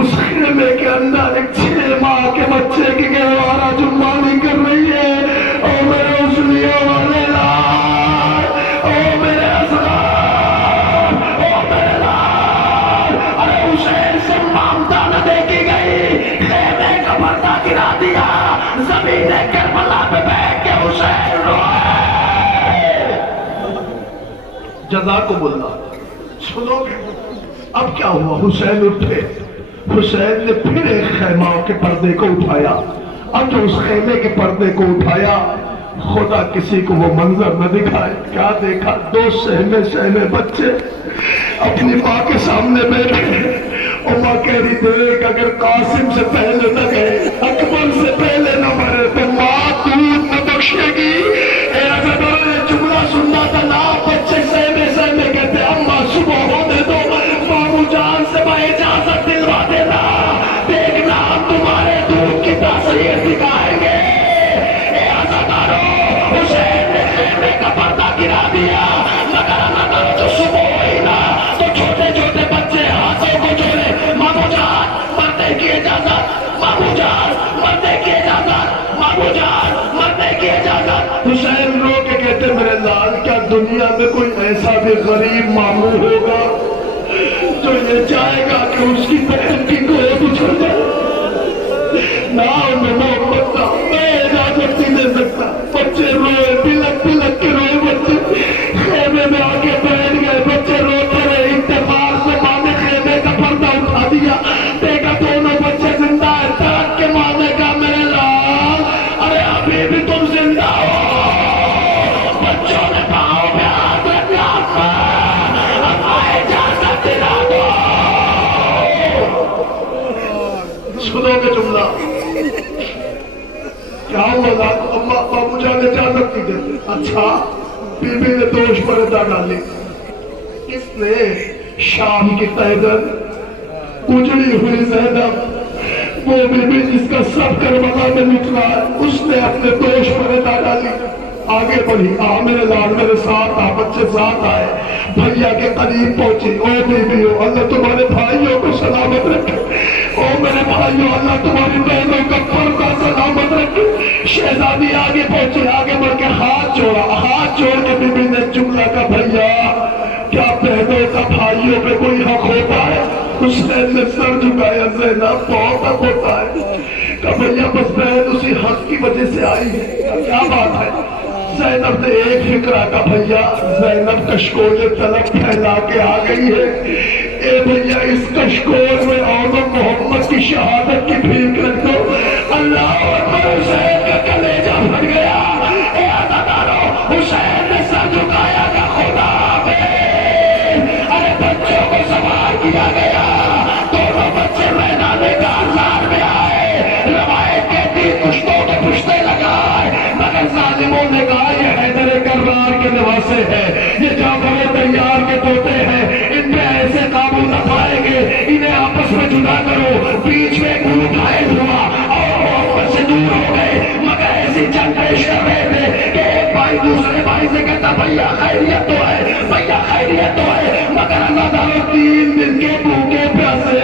उस खेमे के अंदर एक 6 माह के बच्चे की गहवारा जुम्मानी कर रही है। ओ मेरे उजलियों वाले लाल, ओ मेरे असगार, ओ मेरे लाल, अरे हुसैन से ममता न देखी गई, खेमे का पर्दा गिरा दिया, जमीन करबला पे बैठ के हुसैन रोए। जज़ाकुमुल्लाह। सुनोगे अब क्या हुआ? हुसैन उठे, हुसैन ने फिर एक खेमा के पर्दे को उठाया। अब जो उस खेमे के पर्दे को उठाया, खुदा किसी को वो मंजर न दिखाए। क्या देखा? 2 सहमे बच्चे अपनी माँ के सामने बैठे। और माँ कह रही देख, अगर कासिम से पहले न गए, अकबर से पहले न मरे तो माँ दूध न बख्शेगी। जुमला सुनना था ना, बच्चे सहमे कहते अम्मा सुबह होने दो, मामू जान से मैं इजाजत दिलवा देना, देखना हम तुम्हारे दूध की तासीर दिखाएंगे। हुसैन ने खेमे का पर्दा गिरा दिया, मगर अल्लाह जो सुबह हुई ना तो छोटे छोटे बच्चे हाथों को जोड़े, मामू जान मरने की इजाजत, मामू जान मरने की इजाजत, मामू जान मरने की इजाजत। हुसैन रो के कहते मेरे लाल, क्या दुनिया में कोई ऐसा भी गरीब मामू होगा जो ये चाहेगा कि उसकी बहन की गोद उछल जाए? ना मोहम्मद का मैं इजाजत नहीं दे सकता। बच्चे रोए, तिलक तिलक के रोए बच्चे, खेमे में आके बैठ गए। बच्चे रोते रहे, इत्तेफाक से माँ ने खेमे का पर्दा उठा दिया, देखा दोनों बच्चे जिंदा है। तड़क के माँ ने कहा मेरे लाल, अरे अभी भी तुम जिंदा हो। बच्चों ने पाँव में हाथ रखा, इजाजत दिला दो। सुनोगे जुमला? क्या हुआ? अम्मा बाबू जान इजाजत नहीं देते। अच्छा, बीबी ने दोष पर्दा डाली। किसने? शाम की तैदन उजड़ी हुई ज़ैनब, वो बीबी जिसका सब करबला में निकला, उसने अपने दोष पर्दा डाली। आगे बढ़ी, आ मेरे लाल मेरे साथ आ। बच्चे साथ आए, भैया के करीब पहुंची। ओ बीबी हो, अल्लाह तुम्हारे भाइयों को सलामत रखे। ओ मेरे भाइयों, अल्लाह तुम्हारी बहनों का पर्दा सलामत रखे। शहजादी आगे पहुंची, आगे बढ़ के हाथ जोड़ा। हाथ जोड़ के बीबी ने जुमला का, भैया क्या बहनों का भाइयों पे कोई हक होता है? हुसैन ने सर झुकाया, ज़ैनब बहुत हक होता है। का भैया बस बहन उसी हक की वजह से आई है। क्या बात है? ज़ैनब ने एक फिक्रा का, भैया ज़ैनब कशकोल तलक फैला के आ गई है। ए भैया इस कशकोल में औरत मोहम्मद की शहादत की भीख रख दो। अल्लाह अकबर, हुसैन का कलेजा फट गया। ए अज़ादारों, हुसैन ने सर झुकाया का खुदा हाफ़िज़। अरे बच्चों को सवार किया गया, दोनों बच्चे मैदान कारज़ार में आए। रवायत कहती कुश्तों के पुश्ते लगाए, मगर जालिमों ने कहा ये हैदर कररार के नवासे है, ये जाफर तैयार के तोते हैं, इन पे ऐसे काबू न पाएंगे, इन्हें आपस में जुदा करो। बीच में एक ऊँट घायल हुआ और वो आपस से दूर हो गए, मगर ऐसी जंग पेश कर रहे थे कि एक भाई दूसरे भाई से कहता भैया खैरियत तो है, भैया खैरियत तो है। मगर अल्लाह ताला 3 दिन के भूखे प्यासे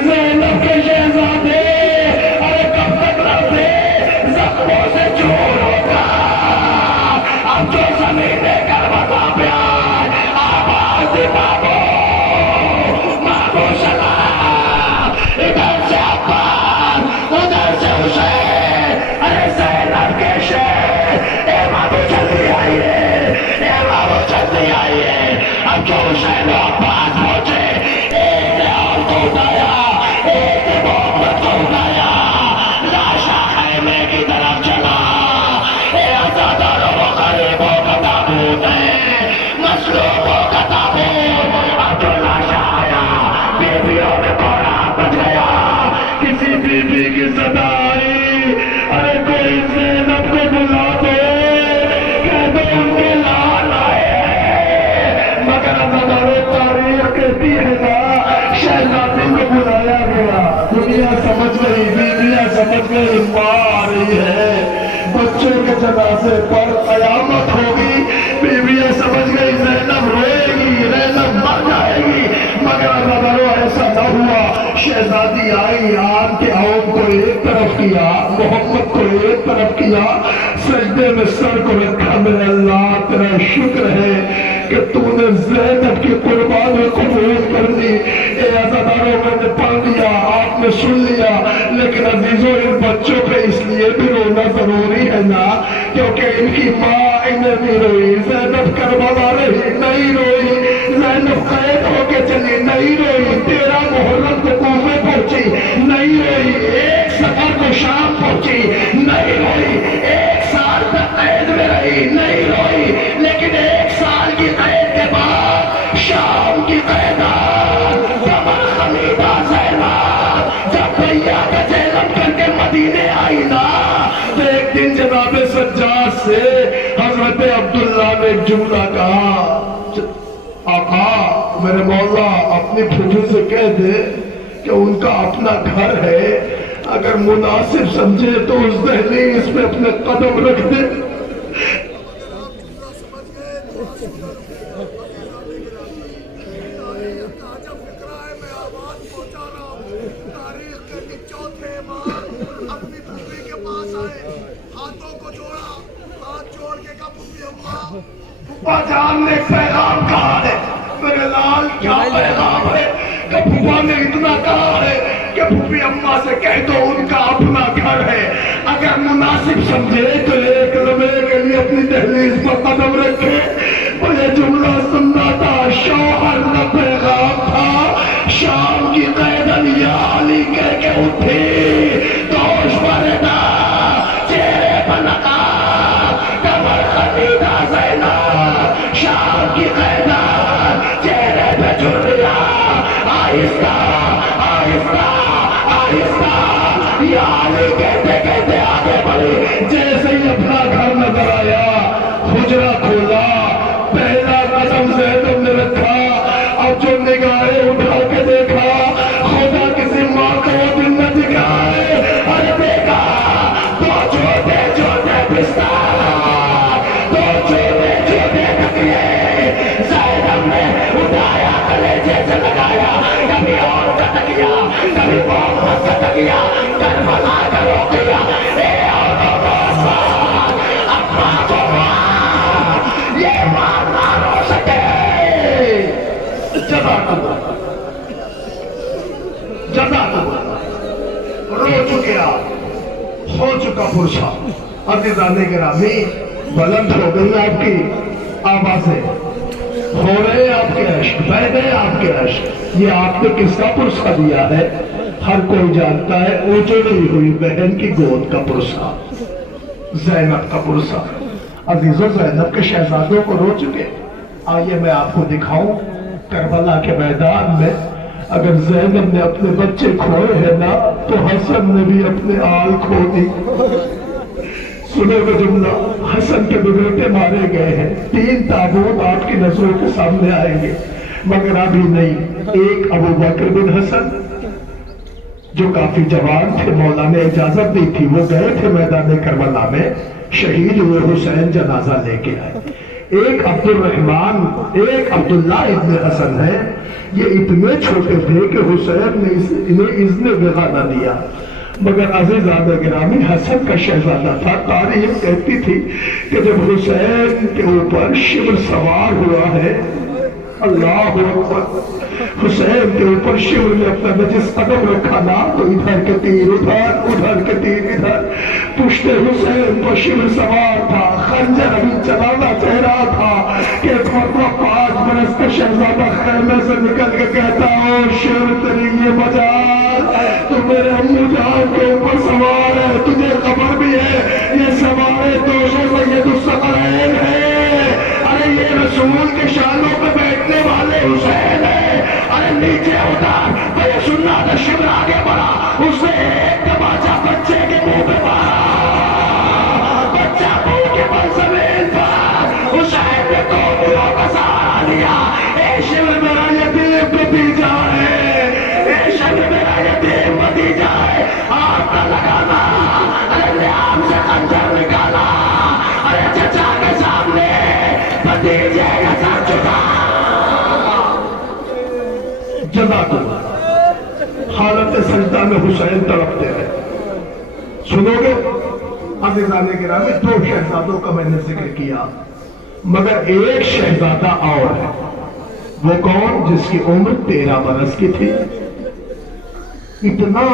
ज़ैनब के शहजादे अरे कब तक रहते, जख्मों से चूर होगा। अब जो जमीन करबला पे आए, आवाज मांगो, मांगो सलाम। इधर से अब्बास, उधर से हुसैन, अरे ज़ैनब के शेर, ए मामू जल्दी आइए, ए मामू जल्दी आइए। अब जो हुसैन और अब्बास पहुंचे, एक ने और को उठाया, एक ने मोहम्मद को उठाया, लाशा खेमे की तरफ चला। ए अज़ादारों को गरीबों का ताबूत है, मज़लूमों का ताबूत। अब जो लाशा आया, बीवियों में कोहरा बच गया। किसी बीबी की सदा आई, अरे कोई ज़ैनब को बुला दो, कह दो उनके लाल आए हैं। मगर अज़ादारों तारीख कहती है ना, शहजादी को बुलाया गया। दुनिया समझ गई, बीवियां समझ गई, माँ आ रही है। बच्चों के जनाजे पर कयामत होगी। बीवियां समझ गई ज़ैनब रोएगी, ज़ैनब मर जाएगी। मगर शहजादी आई, आन के औम को एक तरफ किया, मोहम्मद को एक तरफ किया, सजदे में सर को रखा। मेरे अल्लाह तेरा शुक्र है कि तूने ज़ैनब की कुर्बानी कबूल कर ली। ए अज़ादारों, मैंने पढ़ लिया, आपने सुन लिया, लेकिन अजीजों इन बच्चों पे इसलिए भी रोना जरूरी है ना, क्योंकि इनकी माँ इन्हें नहीं रोई। ज़ैनब करबला रही, नहीं रोई। ज़ैनब कैद होके चली, नहीं रोई। 13 मुहर्रम को कूफे पहुंची, नहीं रोई। 1 सफर को शाम पहुंची, नहीं रोई। 1 साल तक कैद में रही, नहीं रोई। लेकिन 1 साल की कैद के बाद शाम की कैदान कमर खलीफा ज़ैनब जब भैया का ज़ैनब करके मदीने आई ना, तो एक दिन जनाब सज्जाद से हजरत अब्दुल्ला ने एक जुमला कहा, आका मेरे मौला अपनी फूफी से कह दे कि उनका अपना घर है, अगर मुनासिब समझे तो उस दहलीज पे अपने कदम रख दे। जान ने पैगाम कहा है, मेरे लाल क्या पैगाम है कि फूफा ने इतना कहा है कि फूफी अम्मा से कह दो उनका अपना घर है, अगर मुनासिब समझे तो एक लम्हे के लिए अपनी दहलीज पर कदम रखे। मुझे जुमला सुनना था, शौहर का पैगाम था, शाम की कैदन या अली कह के उठी, दोष बरदा चेहरे पर नकाब, कमर खलीदा ज़ैनब, शाम की कैदन चेहरे पे झुर्रिया, आहिस्ता आहिस्ता आहिस्ता या अली कहते कहते आगे बढ़ी। जैसे ही अपना घर नजर आया, हुजरा खोला, पहला कदम ज़ैनब ने रखा। अब जो निगाहें उठा के देखा, खुदा किसी माँ को वो दिन न दिखाए। अरे देखा दो छोटे छोटे बिस्तर, दो छोटे छोटे तकिए ज़ैनब ने उठाया, कलेजे से लगाया, कभी और का तकिया, कभी मोहम्मद का तकिया, करबला का रोकिया। अम्मा को ये मार ना रो सके। जज़ाकल्लाह रो चुके आप, हो चुका पुरुषा। अज़ीज़ाने गिरामी, बुलंद हो गई आपकी आवाजें, हो रहे आपके अश्क, बह गए आपके अश्क। ये आपने किसका पुरस्कार दिया है? हर कोई जानता है, उजड़ी हुई बहन की गोद का पुरस्कार, ज़ैनब का पुरस्कार। अजीजों, ज़ैनब के शहजादों को रो चुके। आइए मैं आपको दिखाऊं करबला के मैदान में, अगर ज़ैनब ने अपने बच्चे खोए हैं ना, तो हसन ने भी अपने आल खो दी। सुनोगे जुमला, हसन के बेटे मारे गए हैं, 3 ताबूत आपकी नजरों के सामने आएंगे, मगर अभी नहीं। एक अबू बकर बिन हसन जो काफी जवान थे, मौला ने इजाजत दी थी, वो गए थे मैदान करबला में, शहीद हुए हुसैन जनाजा लेके आए। एक अब्दुल रहमान, एक अब्दुल्ला इब्न हसन है, ये इतने छोटे थे कि हुसैन ने इन्हें इज़्न बिग़ा न दिया, मगर अज़ीज़ाने गिरामी हसन का शहजादा था। तारीख कहती थी कि जब हुसैन के ऊपर शिवर सवार हुआ है, अल्लाह अकबर, हुसैन के ऊपर शिवर ने अपना नजिस कदम रखा ना, तो इधर के तीर उधर, उधर के तीर इधर, पुश्ते हुसैन पर शिवर सवार था, खंजर अभी चलाना चाह रहा था कि 5 बरस का शहजादा खैमे से निकल के कहता, ओ शिवर तेरी ये मजाल, तू मेरे अम्मू जान के ऊपर सवार है, तुझे खबर भी है ये सवार दोषों सैयदुस्सक़लैन है। अरे ये रसूल के शानों पे बैठने वाले हुसैन है। अरे नीचे उतार, तो ये सुनना था। शिवर आगे बढ़ा, उसने एक तमाचा बच्चे के मुंह पे मारा, बच्चा मुंह के बल जमीन पर। हुसैन ने 2 दिनों का सहारा लिया। ए शिवर मेरा यतीम भतीजा है, ए शिवर मेरा यतीम भतीजा है, हाथ न लगाना। अरे लिहाज से खंजर निकाला, अरे चचा के सामने भतीजे का सर झुका। जज़ाकल्लाह। हालत सजदा में हुसैन तड़पते हैं। सुनोगे अज़ीज़ाने गिरामी, 2 शहजादों का मैंने जिक्र किया, मगर एक शहजादा और है। वो कौन? जिसकी उम्र 13 बरस की थी। इतना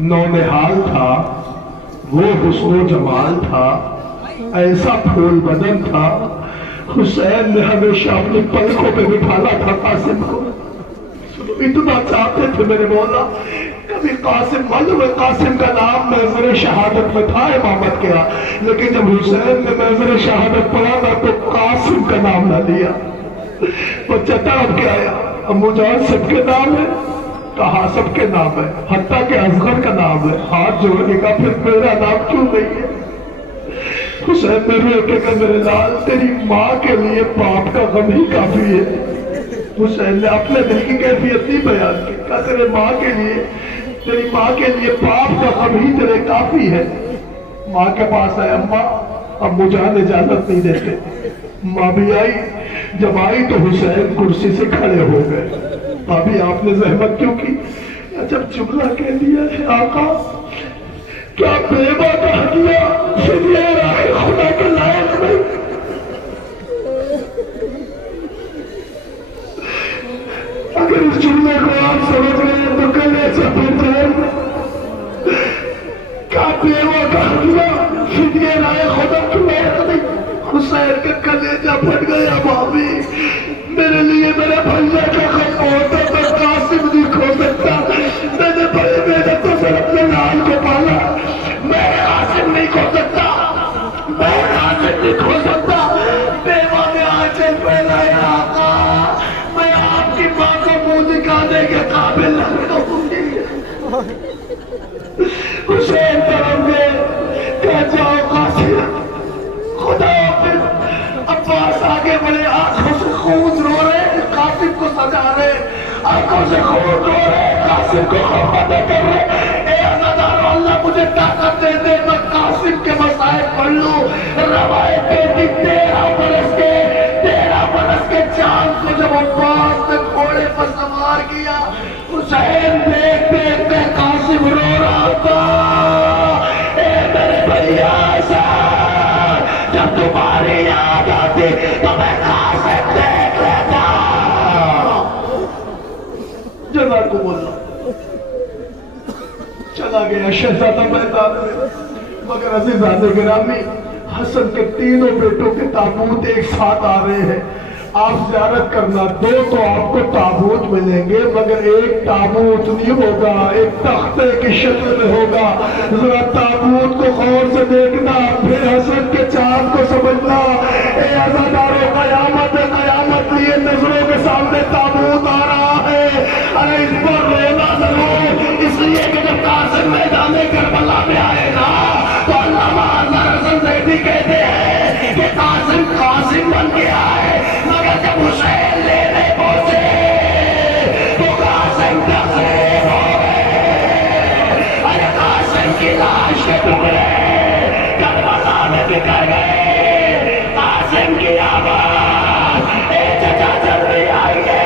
नौनिहाल था वो, हुस्न जमाल था, ऐसा फूल बदन था। हुसैन ने हमेशा अपनी पलकों पे बिठाना था कासिम को। इतना चाहते थे मेरे मौला, कभी कासिम, मालूम है कासिम का नाम महज़र शहादत में था इमामत का, लेकिन जब हुसैन ने महज़र शहादत पढ़ा ना तो कासिम का नाम ना लिया। बच्चा तड़प के आया, अम्मू जान सबके नाम है? कहा सबके नाम है, हत्ता के असगर का नाम है। हाथ जोड़ने का, फिर मेरा नाम क्यों नहीं है? हुसैन ने रोके कर, मेरे लाल तेरी माँ के लिए बाप का गम ही काफी है। हुसैन ने अपने दिल की कैफियत नहीं बयान की, कहा तेरे माँ के लिए, तेरी माँ के लिए बाप का गम ही तेरे काफी है। माँ के पास आए, अम्मा अम्मू जान इजाजत नहीं देते। माँ भी आई, जब आई तो हुसैन कुर्सी से खड़े हो गए। भाभी आपने जहमत क्यों की? जब जुमला कह दिया है आका, क्या बेवा कह दिया, फिर राह खुदा के लायक नहीं। अगर इस जुमले को आप समझ गए तो कल ऐसा क्या बेवा कह दिया, फिर राह खुदा के लायक नहीं। हुसैन का कलेजा फट गया। भाभी मेरे लिए मेरे भैया का खत्म होता तो कासिम नहीं खो सकता। मैंने बड़े मेहनतों से अपने लाल को पाला, मैं कासिम नहीं खो सकता, मैं कासिम नहीं खो सकता। बेवा ने आंचल फैलाया, आका मैं आपकी माँ को मुंह दिखाने के काबिल नहीं रहूंगी। हुसैन तरफ गए, कह जाओ कासिम, खुदा फिर अब्बास आगे बढ़े, आंखों से खून रो रहे, कासिम को सजा रहे, आंखों से खून रो रहे, कासिम को खफा कर रहे। ए अज़ादारो, अल्लाह मुझे ताकत दे दे, मैं कासिम के मसाइब पढ़ लूं। रवायत कहती 13 बरस के चांद को जब अब्बास ने घोड़े पर सवार किया, हुसैन देख देखते कासिम रो रहा था। ए मेरे भैया, जब तुम्हारी याद आती तो मैं कासिम देख लेता। जज़ाकुमुल्लाह। चला गया शहजादा मैदान में, मगर अज़ीज़ाने गिरामी, हसन के तीनों बेटों के ताबूत एक साथ आ रहे हैं। आप ज़ियारत करना, 2 तो आपको ताबूत मिलेंगे, मगर एक ताबूत नहीं होगा, एक तख्ते की शक्ल में होगा। जरा ताबूत को गौर से देखना, फिर हसन के चांद को समझना। ए अज़ादारों, कयामत लिए नजरों के सामने ताबूत आ रहा है। अरे इस पर रोना जरूर, इसलिए कि जब कासिम मैदान करबला में आएगा तो अल्लामा हसन ज़ैदी कहते हैं कि कासिम बन गया है, मगर जब हुसैन लेने पहुंचे तो कासिम तस्लीम हो गए। अरे कासिम की लाश के टुकड़े करबला में बिखर गए। कासिम की आवाज, ए चचा जल्दी आइए,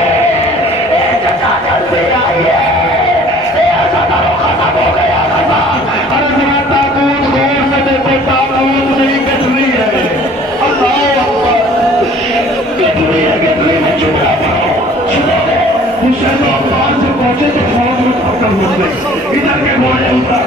ए चचा जल्दी आइए, ए अज़ादारों खत्म हो गया खत्म। अरे जरा ताबूत गौर से देखो, ताबूत नहीं गठरी है। अल्लाह गठरी में चुपड़ा पड़ो। हुसैन अब्बास से पहुंचे तो फौज में खत्म हो गई। इधर के घोड़े उधर,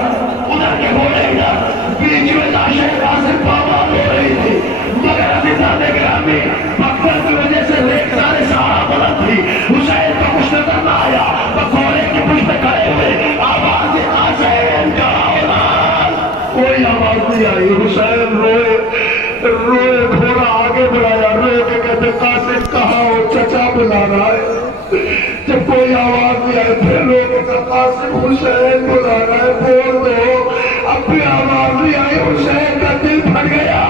उधर के घोड़े इधर, बीच में लाशें कासिम बाबा हो रही थी। मगर अज़ीज़ाने गिरामी, पत्थर की वजह से रेत सारे सहारा बुलंद थी। हुसैन को कुछ नजर न आया, तो घोड़े की पुष्ट पे खड़े हुए आवाज कासिम का औलाद, कोई आवाज नहीं आई। हुसैन रोए, घोड़ा आगे बढ़ाया, रोए के कहते कासिम कहाँ हो, चचा बुला रहा है। जब कोई आवाज नहीं आई, फिर लोगों का कासिम हुसैन बुला रहा है, बोल दो। अब भी आवाज नहीं आई, हुसैन का दिल फट गया।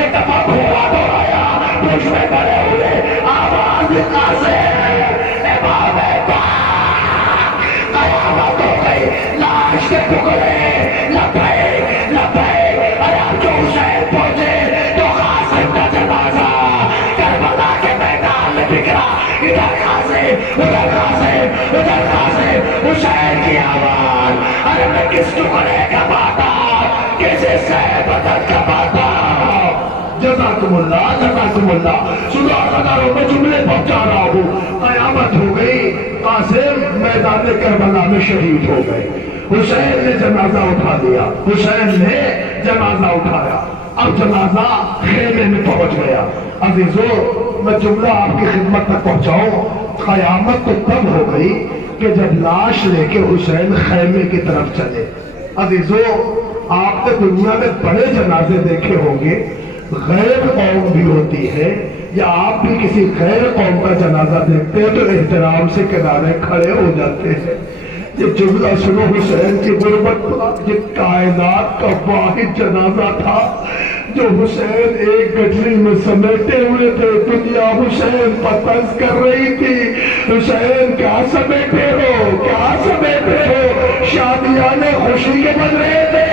एक दफा घोड़ा दौड़ाया, पुष्प में खड़े हुए आवाज कासिम, कयामत हो गई, लाश के टुकड़े लबैक लबैक। अरे अब जो हुसैन पहुंचे तो कासिम का जनाजा करबला के मैदान में बिखरा। इधर कासिम, उधर कासिम, उधर कासिम। हुसैन की आवाज, अरे मैं किस टुकड़े का बाता, किसे से बदल का बाता। जज़ाकुमुल्लाह, जज़ाकुमुल्लाह। सुनो कदरों में जुमले पहुंचा रहा हूँ। कयामत हो गई, कासिम मैदान करबला में शहीद हो गए। हुसैन ने जनाजा उठा लिया, हुसैन ने जनाजा उठाया। अब जनाजा खेमे में पहुंच गया। अजीजों, मैं जुमला आपकी खिदमत तक पहुंचाऊं। कयामत तो तब हो गई कि जब लाश लेके हुसैन खेमे की तरफ चले। अजीजों, आपने दुनिया में बड़े जनाजे देखे होंगे, गैर कौम भी होती है, या आप भी किसी गैर कौम का जनाजा देखते हैं तो एहतराम से किनारे खड़े हो जाते हैं। ये जुमला सुनो हुसैन की गुर्बत का, ये कायनात का वाहिद जनाजा था जो हुसैन एक गठरी में समेटे हुए थे। दुनिया हुसैन पर तंज कर रही थी, हुसैन क्या समेटे हो, क्या समेटे हो। शादियाने खुशी के बन रहे थे,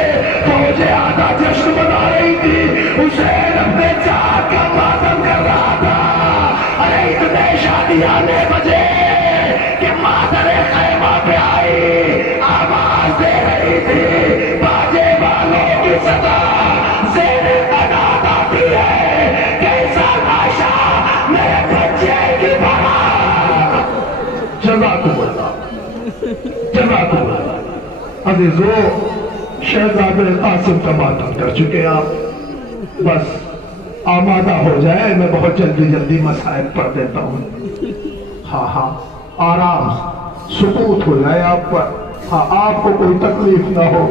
फौजें आधा जश्न मना रही थी, हुसैन अपने चाँद का मातम कर रहा था। अरे इतने शादियाने बजे कि मादरे खैमा पे आई, आवाज दे रही थी, बाजे वालों की सदा ज़ेरे कनात आती है, कैसा लाशा मेरे बच्चे की भरा। जज़ाकुमुल्लाह, जज़ाकुमुल्लाह। अज़ीज़ों, शहज़ादे कासिम का मातम कर चुके आप, बस आमादा हो जाए, मैं बहुत जल्दी जल्दी मसाइल पढ़ देता हूँ। हाँ हाँ, आराम सुकूत हो जाए आप पर। हाँ, आपको कोई तकलीफ ना हो।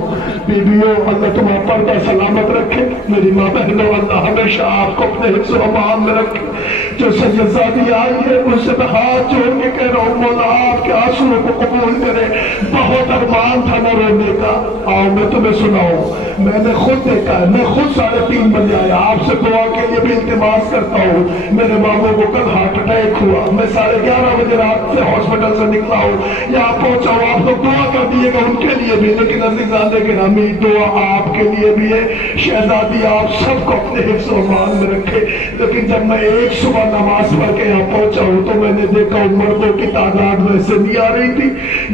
बीबियों, अल्लाह तुम्हारा पर्दा सलामत रखे। मेरी माँ बहनों, अल्लाह हमेशा आपको अपने हिफ्ज़ व अमान में रखे। जो सैयदज़ादी आई है उससे मैं हाथ जोड़ के कह रहा हूँ, मौला आपके आंसुओं को कबूल करे। बहुत अरमान था न रोने का। आओ मैं तुम्हें सुनाऊं, मैंने खुद देखा है, मैं खुद 3:30 बजे आया। आपसे दुआ के लिए भी इल्तिमास करता हूँ। मेरे मामू को कल हार्ट अटैक हुआ, मैं 11:30 बजे रात से हॉस्पिटल से निकला हूँ, यहाँ पहुंचा हूँ। आप लोग दुआ कर दिएगा उनके लिए भी, लेकिन अज़ीज़ान गिरामी, दुआ आपके लिए भी है। शहजादी आप सबको अपने हिफ्ज़ व अमान में रखे। लेकिन जब मैं एक सुबह नमाज पढ़ के यहाँ पहुंचा हूँ तो मैंने देखा मर्दों की तादाद वैसे नहीं आ रही थी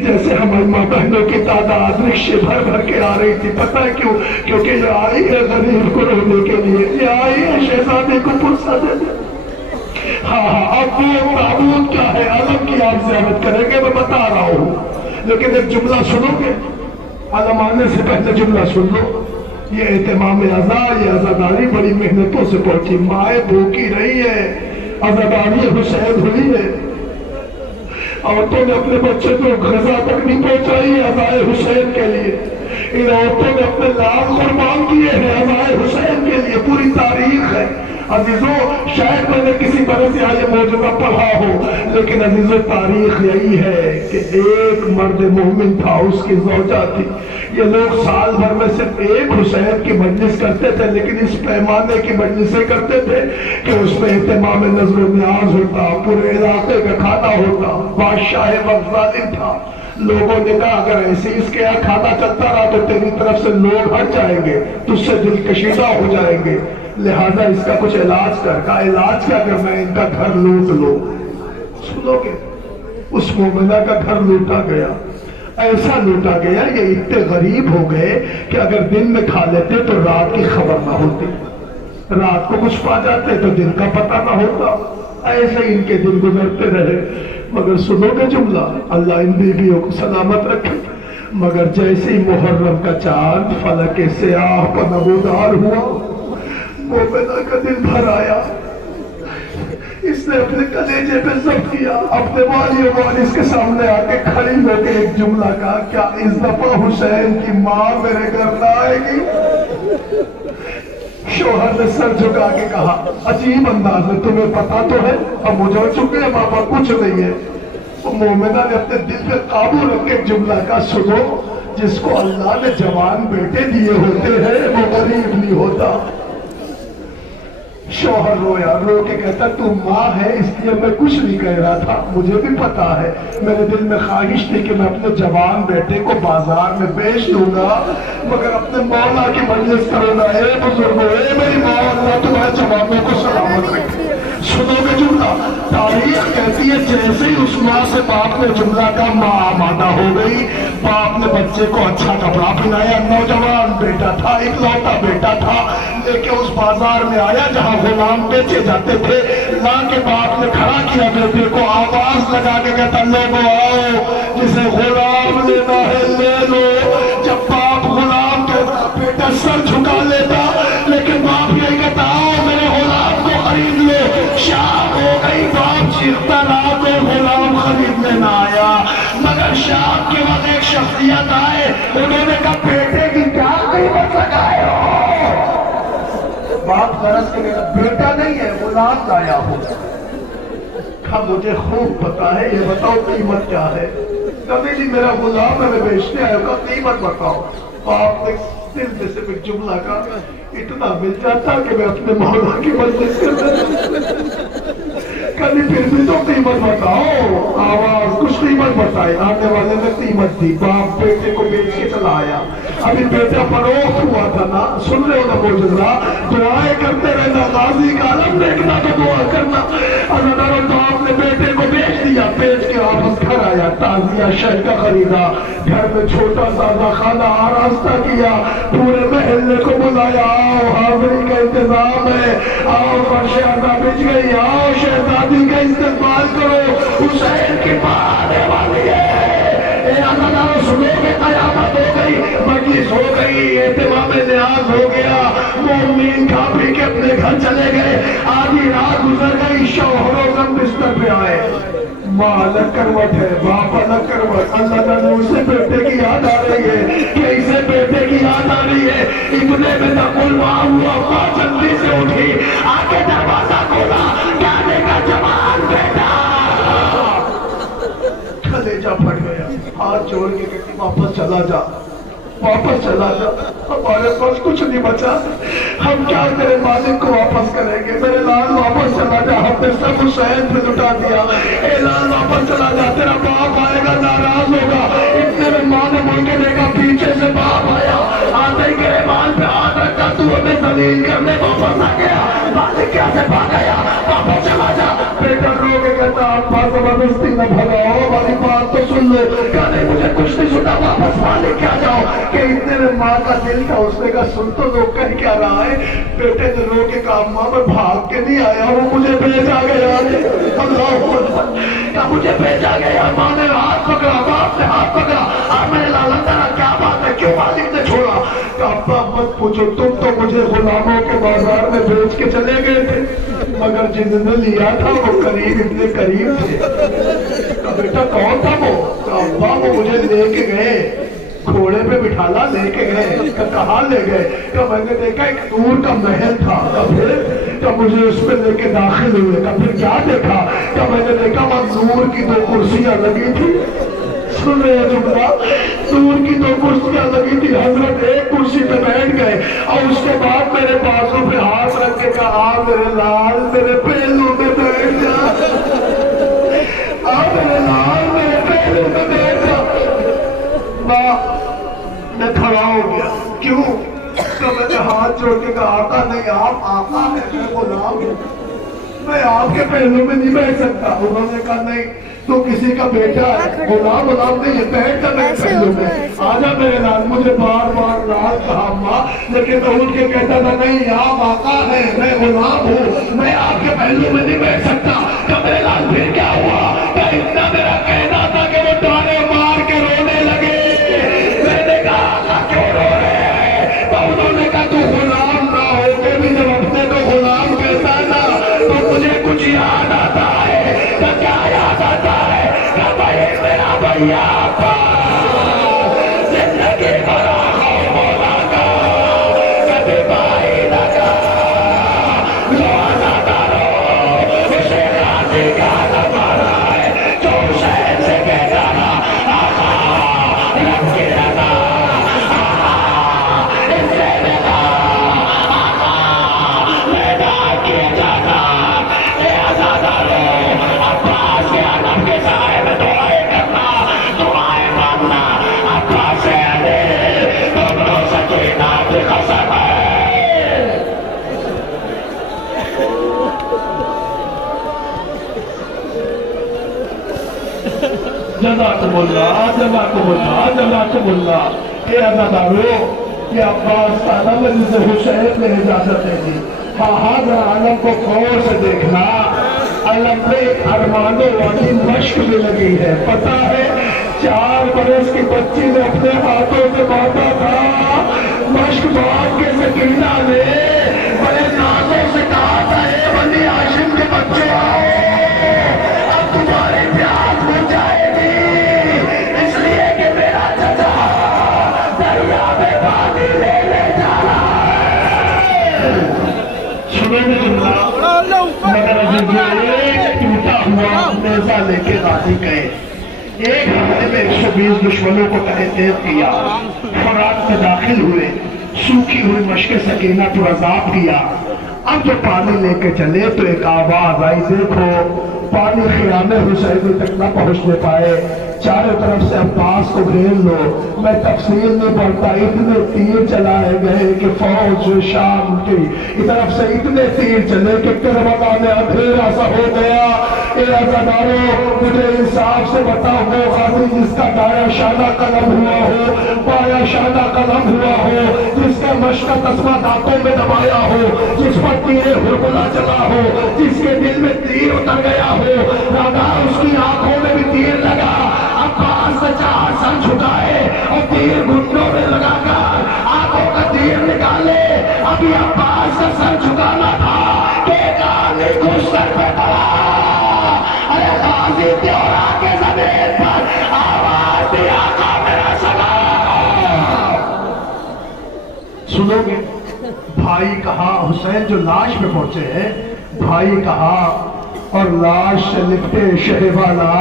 जैसे हमारी माँ बहनों की तादाद रिक्शे भर भर के आ रही थी। पता है क्यों? क्योंकि ये आई है गरीब को रोने के लिए, ये आई है शहजादे को पुरसा देने। हाँ हाँ, अब वो ताबूत क्या है अलम की आप ज़ियारत करेंगे, मैं बता रहा हूँ। लेकिन एक जुमला सुनोगे, अलम आने से पहले जुमला सुन लो। ये एहतमाम अज़ा, ये अज़ादारी बड़ी मेहनतों से पहुंची। माए भूखी रही है, अज़ादारी हुसैन हुई है। औरतों ने अपने बच्चे को गजा तक नहीं पहुंचाई अज़ाए हुसैन के लिए। इन औरतों ने अपने लाल कुर्बान किए हैं अज़ाए हुसैन के लिए। पूरी तारीख है अजीजों। शायद मैंने किसी तरह से ये मौजूदा पढ़ा हो, लेकिन अजीजों तारीख यही है कि एक मर्द मोमिन था, उसकी ज़ौजा थी। ये लोग साल भर में सिर्फ एक हुसैन की मजलिस करते थे, लेकिन इस पैमाने की मजलिसें करते थे कि उसमें इत्माम नज़र न्याज होता, पूरे इलाके का खाना होता। बादशाह वक्त जालिम था। लोगों ने कहा अगर ऐसे इसके यहाँ खाना चलता रहा तो तेरी तरफ से लोग हट जाएंगे, तुझसे दिल कशीदा हो जाएंगे, लिहाजा इसका कुछ इलाज कर। का इलाज क्या कर? मैं इनका घर लूट लो। सुनोगे, उस मोमिना का घर लूटा गया। ऐसा लूटा गया, ये इतने गरीब हो गए कि अगर दिन में खा लेते तो रात की खबर ना होती, रात को कुछ पा जाते तो दिन का पता ना होता। ऐसे इनके दिन गुजरते रहे। मगर सुनोगे जुमला, अल्लाह इन बीवियों को सलामत रखे। मगर जैसे ही मुहर्रम का चांद फलक से आह पर नमूदार हुआ, मोमिना का दिल भर आया। इसने अपने कलेजे पे जब्त किया, अपने वाली वारिस के सामने आके खड़ी होकर एक जुमला कहा, क्या इस दफा हुसैन की माँ मेरे घर ना आएगी? शोहर ने सर झुका के कहा, अजीब अंदाज में, तुम्हें पता तो है अब गुजर चुके हैं पापा, कुछ नहीं है। तो मोमिना ने अपने दिल पे काबू रख के जुमला का, सुनो, जिसको अल्लाह ने जवान बेटे दिए होते हैं वो गरीब नहीं होता। शोहर रोया, रो के कहता तू माँ है इसलिए मैं कुछ नहीं कह रहा था, मुझे भी पता है, मेरे दिल में ख्वाहिश थी कि मैं अपने जवान बेटे को बाजार में बेच दूंगा, मगर अपने मौला की मजलिस करूंगा। ए बुजुर्गो, ए मेरी माँ, अल्लाह तुम्हारे जवानों को सलामत रखे। सुनोगे जुमला? तारीख कहती है जैसे ही उस माँ से बाप ने जुमला का माँ आमादा हो गई, बाप ने बच्चे को अच्छा कपड़ा पहनाया, नौजवान बेटा था, इकलौता बेटा था, लेके उस बाजार में आया जहाँ गुलाम बेचे जाते थे, ला के बाप ने खड़ा किया बेटे को, आवाज लगा के कहता लोगो आओ जिसे गुलाम लेना है ले लो। जब बाप गुलाम कहता बेटा सर झुका लेता, लेकिन बाप यही कहता आओ मेरे गुलाम को खरीद लो। शाम हो गई, बाप चीखता रहा तो गुलाम खरीदने ना आया, मगर शाम के वक्त एक शख्सियत आए, उन्होंने कहा बेटे की क्या कीमत लगाए हो? बाप तरस के कहता बेटा नहीं है गुलाम लाया हो। कहा मुझे खूब पता है, ये बताओ कीमत क्या है? कभी नहीं मेरा गुलाम है, मैं बेचने आया हूँ, कीमत बताओ। बाप ने दिल में से एक जुमला का इतना मिल जाता कि मैं अपने मौला की मजलिस कभी फिर भी तो कीमत बताओ। आवाज कुछ कीमत बताई, आने वाले ने कीमत दी, बाप बेटे को बेच के चला आया। अभी बेटा फरोख्त हुआ था ना, सुन रहे हो ना मोजज़ा, दुआएं करते रहना, गाजी का आलम देखना तो दुआ करना। अल्लाह बाप ने बेटे को बेच दिया, बेच के वापस घर आया, ताजिया शहर का खरीदा, घर में छोटा सा खाना आरास्ता किया, पूरे महल्ले को बुलाया, आओ हाजिरी का इंतजाम है, आओ फर्श अदा बिछ गई, आओ शहजादी का इस्तेमाल करो, हुसैन की मां आने वाली है। अल्लाह सुनोगे कयामत हो गई, मजलिस हो गई, एहतमाम न्याज हो गया, मोमिन खा पी के अपने घर चले गए। आधी रात गुजर गई, शौहर गम बिस्तर पे आए, माँ अलग करवट है, बाप अलग करवट। अल्लाह ताला उसे बेटे की याद आ रही है, कैसे बेटे की याद आ रही है? इतने में तकुल वहाँ हुआ, माँ जल्दी से उठी, आके दरवाजा खोला, जाने का जवान बेटा, कलेजा फट गया, हाथ जोड़ के कहती वापस चला जा, वापस चला जा, हमारे पास कुछ नहीं बचा, हम क्या तेरे मालिक को वापस करेंगे? मेरे लाल वापस चला जा, हमने सब हुसैन पे लुटा दिया, ए लाल वापस चला जा, तेरा बाप आएगा नाराज होगा। इतने में माँ ने मुड़ के देखा, पीछे से बाप आया, आते ही तेरे माल पे हाथ रखा, तू हमें जलील करने वापस आ गया, मालिक कैसे भाग गया? वापस चला जा। बेटा रो के कहता अब्बा जबरदस्ती न भगाओ, वाली बात तो सुन लो। कहने मुझे कुछ नहीं सुना, वापस मालिक क्या जाओ। कि इतने में माँ का दिल था, उसने कहा सुन तो लो कह क्या रहा है? बेटे ने रो के कहा माँ मैं भाग के नहीं आया हूँ, मुझे भेजा गया, क्या मुझे भेजा गया? माँ ने हाथ पकड़ा, बाप ने हाथ पकड़ा, अब मेरे लालन क्या बात है, क्यों मालिक ने छोड़ा? अब्बा मत पूछो, तुम तो मुझे गुलामों के बाजार में बेच के चले गए थे, मगर जिन्होंने लिया था वो करीब इतने करीब थे। बेटा कौन था वो? अब्बा वो मुझे लेके गए, घोड़े पे बिठाला लेके गए। कहाँ ले गए? तो मैंने देखा एक नूर का महल था, फिर मुझे उस पर लेके दाखिल हुए, फिर क्या देखा? तो मैंने देखा वहाँ नूर की 2 कुर्सियां लगी थी, सुन रहे हो जुमला, नूर की 2 कुर्सियां लगी थी, हजरत एक कुर्सी पे बैठ गए और उसके बाद मेरे बाजू पे हाथ रख के कहा मेरे लाल मेरे पहलू में बैठ जा, मेरे लाल मेरे पहलू में बैठ जा। मैं खड़ा हो गया, क्यों? तो मैंने हाथ जोड़ के कहा आका नहीं, आप आका है, मैं गुलाम हूँ, मैं आपके पहलू में नहीं बैठ सकता। उन्होंने कहा नहीं तो किसी का बेटा है, गुलाम नहीं है, बैठ कर मेरे पहलू में, आजा मेरे लाल। मुझे बार बार लाल कहा माँ, लेकिन मैं उठ के कहता था नहीं आप आका है, मैं गुलाम हूँ, मैं आपके पहलू में नहीं बैठ सकता। तो मेरे लाल फिर क्या हुआ? क्या इतना मेरा कहना था कि वो ताने मार के रोने लगे? मैंने कहा क्यों रो रहे हैं? तो उन्होंने कहा तू गुलाम ना होके भी जब अपने को गुलाम कहता ना तो मुझे कुछ याद आता है। तो क्या याद आता है? क्या भाई मेरा भैया था, जिंदगी भरा मौला का कभी भाई लगा, जो अदाकारो उसे राजी का नमारा है, जो शहर से कहता ना आका रब की रजा, इससे बेटा आका पैदा किया जाता, ये अदाकारो अब्बास के आलम के साए में दुआएं करना, दुआएं जज़ाकुमुल्लाह जज़ाकुमुल्लाह जज़ाकुमुल्लाह। ये अज़ादारो ये अब्बास ताला मजीद हुसैन ने इजाजत दे दी। हाँ जरा आलम को गौर से देखना, आलम में एक अरमानों वाली मश्क भी लगी है। पता है 4 बरस की बच्ची ने अपने हाथों से बांधा था, मश्क बांध के सकीना ने बड़े नाजों से कहा था, ए बनी हाशिम के बच्चे आओ, अब तुम्हारी प्यास बुझ जाएगी, इसलिए कि मेरा चचा दरिया में पानी लेने जा रहा है। सुनो मगर एक टूटा हुआ नेजा लेके गाजी गए। एक हमले में 120 दुश्मनों को तहरीर किया, फरात में दाखिल हुए, सूखी हुई मश्क सकीना पर अजाब किया। अब जो पानी लेके चले तो एक आवाज आई, देखो पानी खियामे हुसैनी तक न पहुंचने पाए, चारों तरफ से अब्बास को घेर लो। मैं तफसील में पढ़ता, इतने तीर चलाए गए कि फौज शाम की तरफ से इतने तीर चले कि करबला में अंधेरा सा हो गया। मुझे इंसाफ से बताओ, वो गाजी जिसका दाया शाना कलम हुआ हो, पाया शाना कलम हुआ हो, जिसका मशका तस्मा दांतों में दबाया हो, जिस पर तीर हुरमुला चला हो, जिसके दिल में तीर उतर गया हो, राधा उसकी आंखों में भी तीर लगा। अब्बास ने चार सर झुकाए और तीर घुटनों में लगाकर आंखों का तीर निकाले। अभी अब्बास का सर झुकाना था कि कानी घुस सर पे पड़ा। अरे गाजी त्योरा के जमीन पर आवाज दिया का मेरा सगा। सुनोगे भाई कहा, हुसैन जो लाश में पहुंचे हैं, भाई कहा और लाश से लिपटे शहवाला,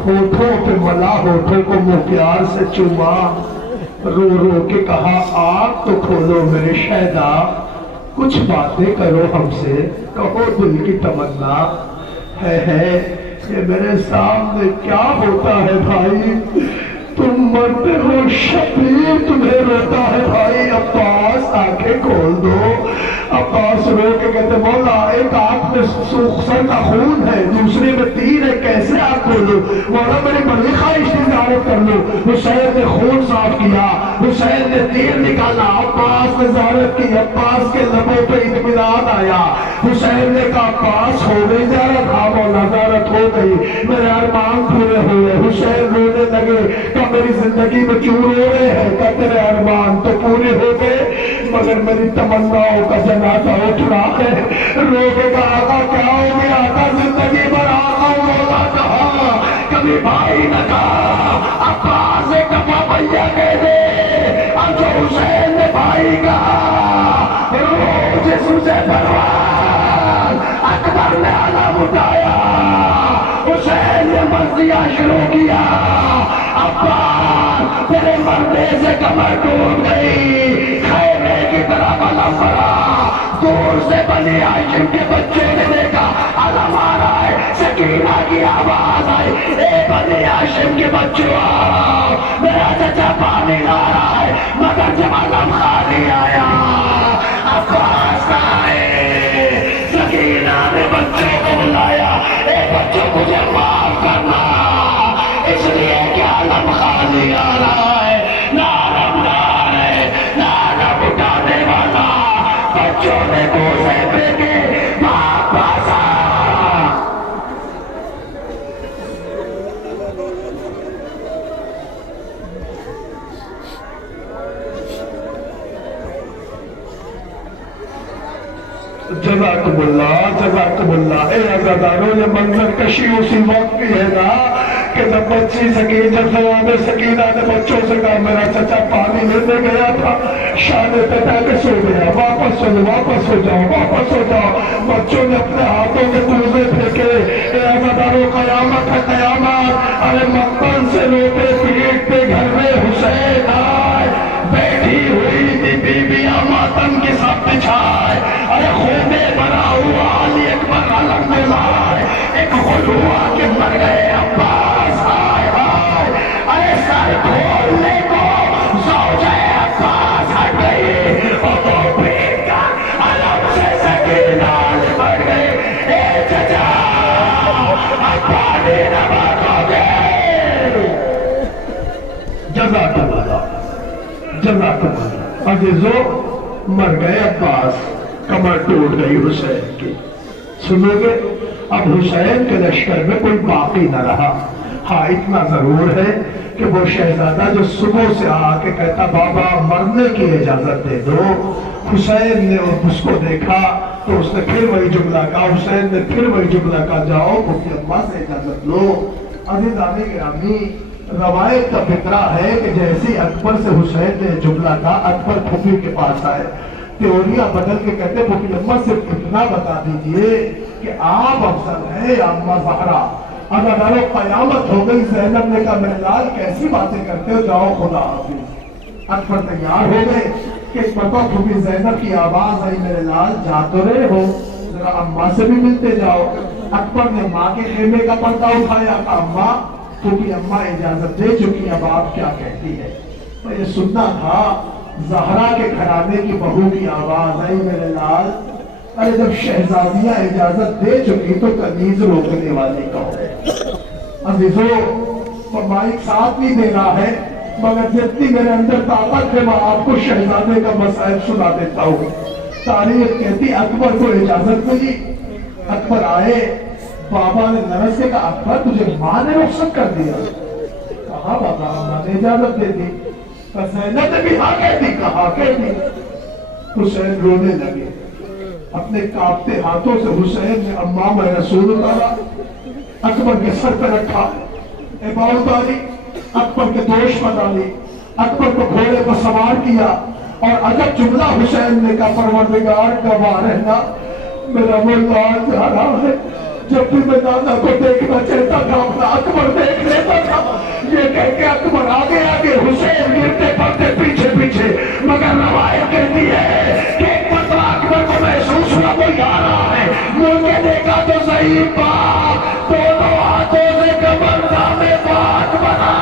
होठों पे मला, होठों को मुंह प्यार से चूमा, रो रो के कहा आग तो खोलो मेरे शहदा, कुछ बातें करो हमसे, कहो दिल की तमन्ना है। ये मेरे सामने क्या होता है भाई, तुम मरते हो शबीर, तुम्हें रोता है भाई। अब्बास आंखें खोल दो। अब्बास रो के कहते मौला एक आंख में सर का खून है, दूसरे में तीर है, कैसे आंख खोलूं? मौला मेरी बड़ी ख्वाहिश इजारत कर लो। हुसैन ने खून साफ किया, हुसैन ने तीर निकाला, अब्बास ने ज़ारत की। अब्बास के लबों पे इत्मीनान आया। हुसैन ने कहा अब्बास हो गई ज़ारत? हाँ मौला ज़ारत हो गई, मेरे अरमान पूरे हुए। हुसैन रोने लगे, कहा मेरी जिंदगी में क्यों रो रहे हैं? कहा तेरे अरमान तो पूरे हो गए, मगर मेरी तमन्नाओं का जनाजा उठ रहा है। रोके का आका क्या हो गया? आका जिंदगी भर आका मौला कहा, कभी भाई न कहा। अब्बास ने कहा भैया कह दे, अब जो हुसैन ने भाई कहा, रोज सुसे परवान अकबर ने आलम उठाया। हुसैन ने मर्जियां शुरू किया, अब्बास तेरे मरने से कमर टूट गई, खैमे की तरह बलम पड़ा। दूर से बनी हाशिम के बच्चे ने देखा अलम आ रहा है, सकीना की आवाज आई, ए बनी हाशिम के बच्चों आओ, मेरा चचा पानी ला रहा है। मगर जब अलम खाली आया, अब्बास आए, सकीना ने बच्चों को बुलाया, ए बच्चों मुझे माफ करना, इसलिए क्या अलम खाली आ रहा है, नारमदार है, नारम उठाने वाला। बच्चों ने गोसे फेंके, वापस आ। जज़ाकुमुल्लाह जज़ाकुमुल्लाह। ए अज़ादारों, ये मंजर कशी उसी वक्त की है ना कि जब बच्ची सकीना ने बच्चों से कहा मेरा चचा पानी लेने गया था, शाने पे के सो गया, वापस चलो, वापस हो जाओ, वापस हो जाओ। बच्चों ने अपने हाथों के दूसरे फेंके। ए अज़ादारों, कयामत है कयामत। अरे मक्तन से रोते पीटते घर में हुसैन आए, बैठी हुई थी बीबियां मातम की सब बिछाए। अरे खूबे बना हुआ अली अकबर अलग में लाए, एक हुआ के मर गए अब्बास। हाय हाय, अरे सर खोलने को ज़ौजे अब्बास हट गई और वो पीट कर अलग से सकीना बढ़ गई। ए चचा अब पानी न मांगोगे, जज़ाकल्लाह। अज़ीज़ों, मर गए अब्बास, कमर टूट गई हुसैन की। सुनोगे, अब हुसैन के लश्कर में कोई बाकी न रहा। हाँ, इतना जरूर है कि वो शहजादा जो सुबह से आके कहता बाबा मरने की इजाजत दे दो, हुसैन ने उसको देखा तो उसने फिर वही जुमला कहा, हुसैन ने फिर वही जुमला कहा, जाओ मुफ्ती अम्मा से इजाजत लो। अज़ीज़ाने गिरामी, रवायत का फिक्रा है कि जैसे अकबर से हुसैन ने जुमला कहा, अकबर फूफी के पास आए, त्योरिया बदल के कहते फूफी अम्मा सिर्फ इतना बता दीजिए कि आप अफजल है या अम्मा ज़हरा। अगर कयामत हो गई, ज़ैनब ने कहा मेरे लाल कैसी बातें करते हो, जाओ खुदा हाफिज़। अकबर तैयार हो गए कि इस पता फूफी ज़ैनब की आवाज आई, मेरे लाल जा तो रहे हो, जरा अम्मा से भी मिलते जाओ। अकबर ने माँ के खेमे का पर्दा उठाया, अम्मा फूफी अम्मा इजाजत दे चुकी, अब आप क्या कहती है। तो ये सुनना था, ज़हरा के घराने की बहू की आवाज आई, मेरे लाल। अरे जब शहजादियां इजाजत दे चुकी तो तमीज रोकने वाली कहो। अजीजों, तो माइक साथ नहीं दे रहा है, मगर जितनी मेरे अंदर ताकत है मैं आपको शहजादे का मसाइल सुना देता हूँ। तारीख कहती अकबर को इजाजत मिली, अकबर आए, बाबा ने नरस से कहा अकबर तुझे माँ ने रुखसत कर दिया। कहा बाबा माँ ने इजाजत दे दी। ज़ैनब ने भी हाँ कह दी, कहा कह दी। हुसैन रोने लगे, अपने कांपते हाथों से हुसैन ने अम्मा मैं रसूल उतारा, अकबर के सर पर रखा, इबादत अकबर के दोष पर डाली, अकबर को घोड़े पर सवार किया और अजब जुमला हुसैन ने कहा, परवरदिगार गवाह रहना, मेरा वो लाल जा रहा है, जब भी मैं नाना को देखना चाहता था अपना अकबर देख लेता था। ये कह के अकबर आगे आगे, हुसैन गिरते पड़ते पीछे पीछे, मगर रवायत कहती है कि एक मरतबा अकबर को महसूस हुआ कोई आ रहा है, मुड़ के देखा तो सही बात, दोनों हाथों से कमरदा में बात बना।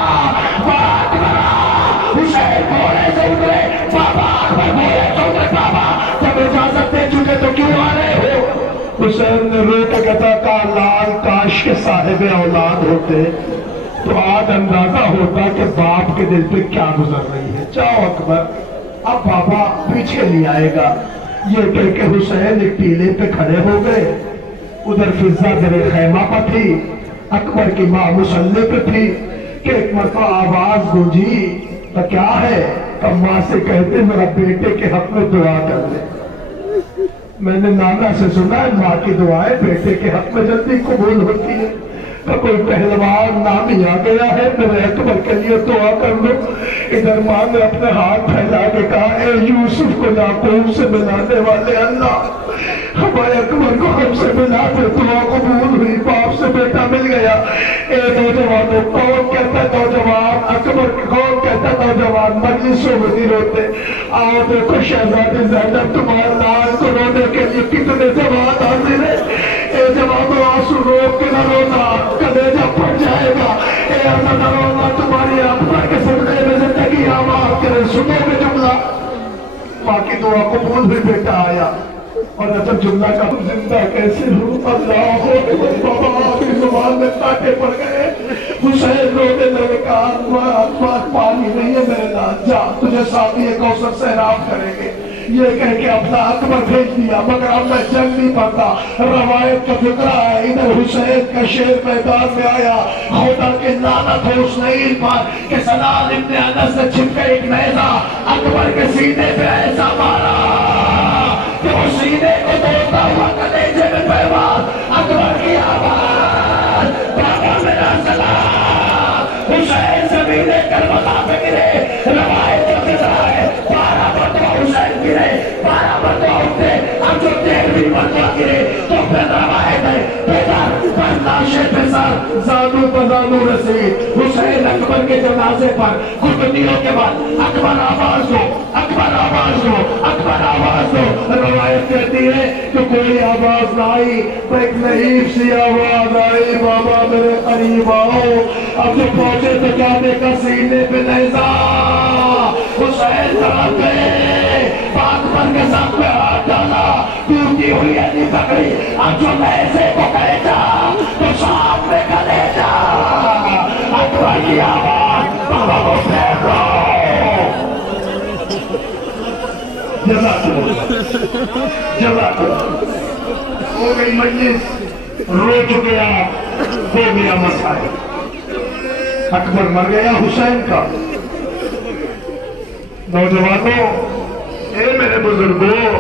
हुसैन घोड़े से उतरे, बाबा अकबर घोड़े से उतरे, बाबा जब इजाजत दे चुके तो क्यों आ रहे हो। हुसैन ने रो के कहता लाल काश के साहिब औलाद होते तो आज अंदाजा होता कि बाप के दिल पे क्या गुजर रही है। जाओ अकबर, अब बाबा पीछे नहीं आएगा। ये कह के हुसैन एक टीले पे खड़े हो गए। उधर फिजा जरे खैमा पर थी, अकबर की माँ मुसल्ले पे थी कि एक मरतबा आवाज गूंजी, तो क्या है, अम्मा से कहते मेरा बेटे के हक में दुआ कर ले। मैंने नाना से सुना है माँ की दुआएं बेटे के हक में जल्दी कबूल होती है। तो कोई पहलवान नाम ही आ गया है, मेरे अकबर के लिए दुआ कर लो। इधर माँ ने अपने हाथ फैला के कहा, ए यूसुफ को याकूब से मिलाने वाले अल्लाह, हमारे अकबर को हमसे मिला दे। दुआ कबूल हुई, बाप से बेटा मिल गया। ए नौजवानों, कौन कहता नौजवान अकबर, कौन कहता नौजवान मजलिसों में नहीं रोते। आओ देखो शहजादी ज़ैनब तुम्हारे लाल को रोने के लिए कितने जवान हाजिर है। ए जवानों, आंसू रोक के न रोना, कलेजा फट जाएगा। ए ऐसा न रोना, तुम्हारी अकबर के सदक़े में जिंदगी आबाद करे। सुनोगे जुमला, माँ की दुआ कबूल हुई, बेटा आया। और जब जुमला का जिंदा कैसे हूँ, अल्लाह हो, बाबा की जुबान में कांटे पड़ गए। हुसैन रोने लगे, कहा पानी नहीं है मेरे लाल, जा तुझे साथी कौसर सैराब करेंगे। ये कह के अपना अकबर भेज दिया, मगर अब मैं जंग नहीं पाता। रवायत का फिक्रा है, इधर हुसैन का शेर मैदान में आया, खुदा के लानत हो उस नईल पर कि सलाल इब्न अनस ने छिप के एक नेज़ा अकबर के सीने पे ऐसा मारा कि वो सीने को तोड़ता हुआ कलेजे में पैवाज। अकबर की आवाज, बाबा मेरा सलाम। हुसैन ज़मीने करबला पे गिरे। रवायत का फिक्रा है, 12 मरतबा हुसैन गिरे, 12 मरतबा उठे। अब जो 13वीं मरतबा गिरे तो फिर रवायत है, बेटा लाशे पे सर, जानू बजानू रसी। हुसैन अकबर के जनाजे पर कुर्बानियों के बाद अकबर आवाज दो, अकबर आवाज दो, अकबर आवाज दो। रवायत कहती है कि कोई आवाज ना आई, तो एक नईब सी आवाज आई, बाबा मेरे करीब आओ। अब जो पहुंचे तो क्या देखा, सीने पे नेज़ा। हुसैन तरफ गए, अकबर के साथ में हाथ डाला, टूटी हुई है पकड़ी। अब जो नेज़े को कलेजा तो सामने कलेजा। अकबर की आवाज, बाबा को फेंको। ہو گئی مجلس، رو چکے آپ، ہو گیا مسائل۔ اکبر مر گیا حسین کا۔ نوجوانوں، اے میرے بزرگوں،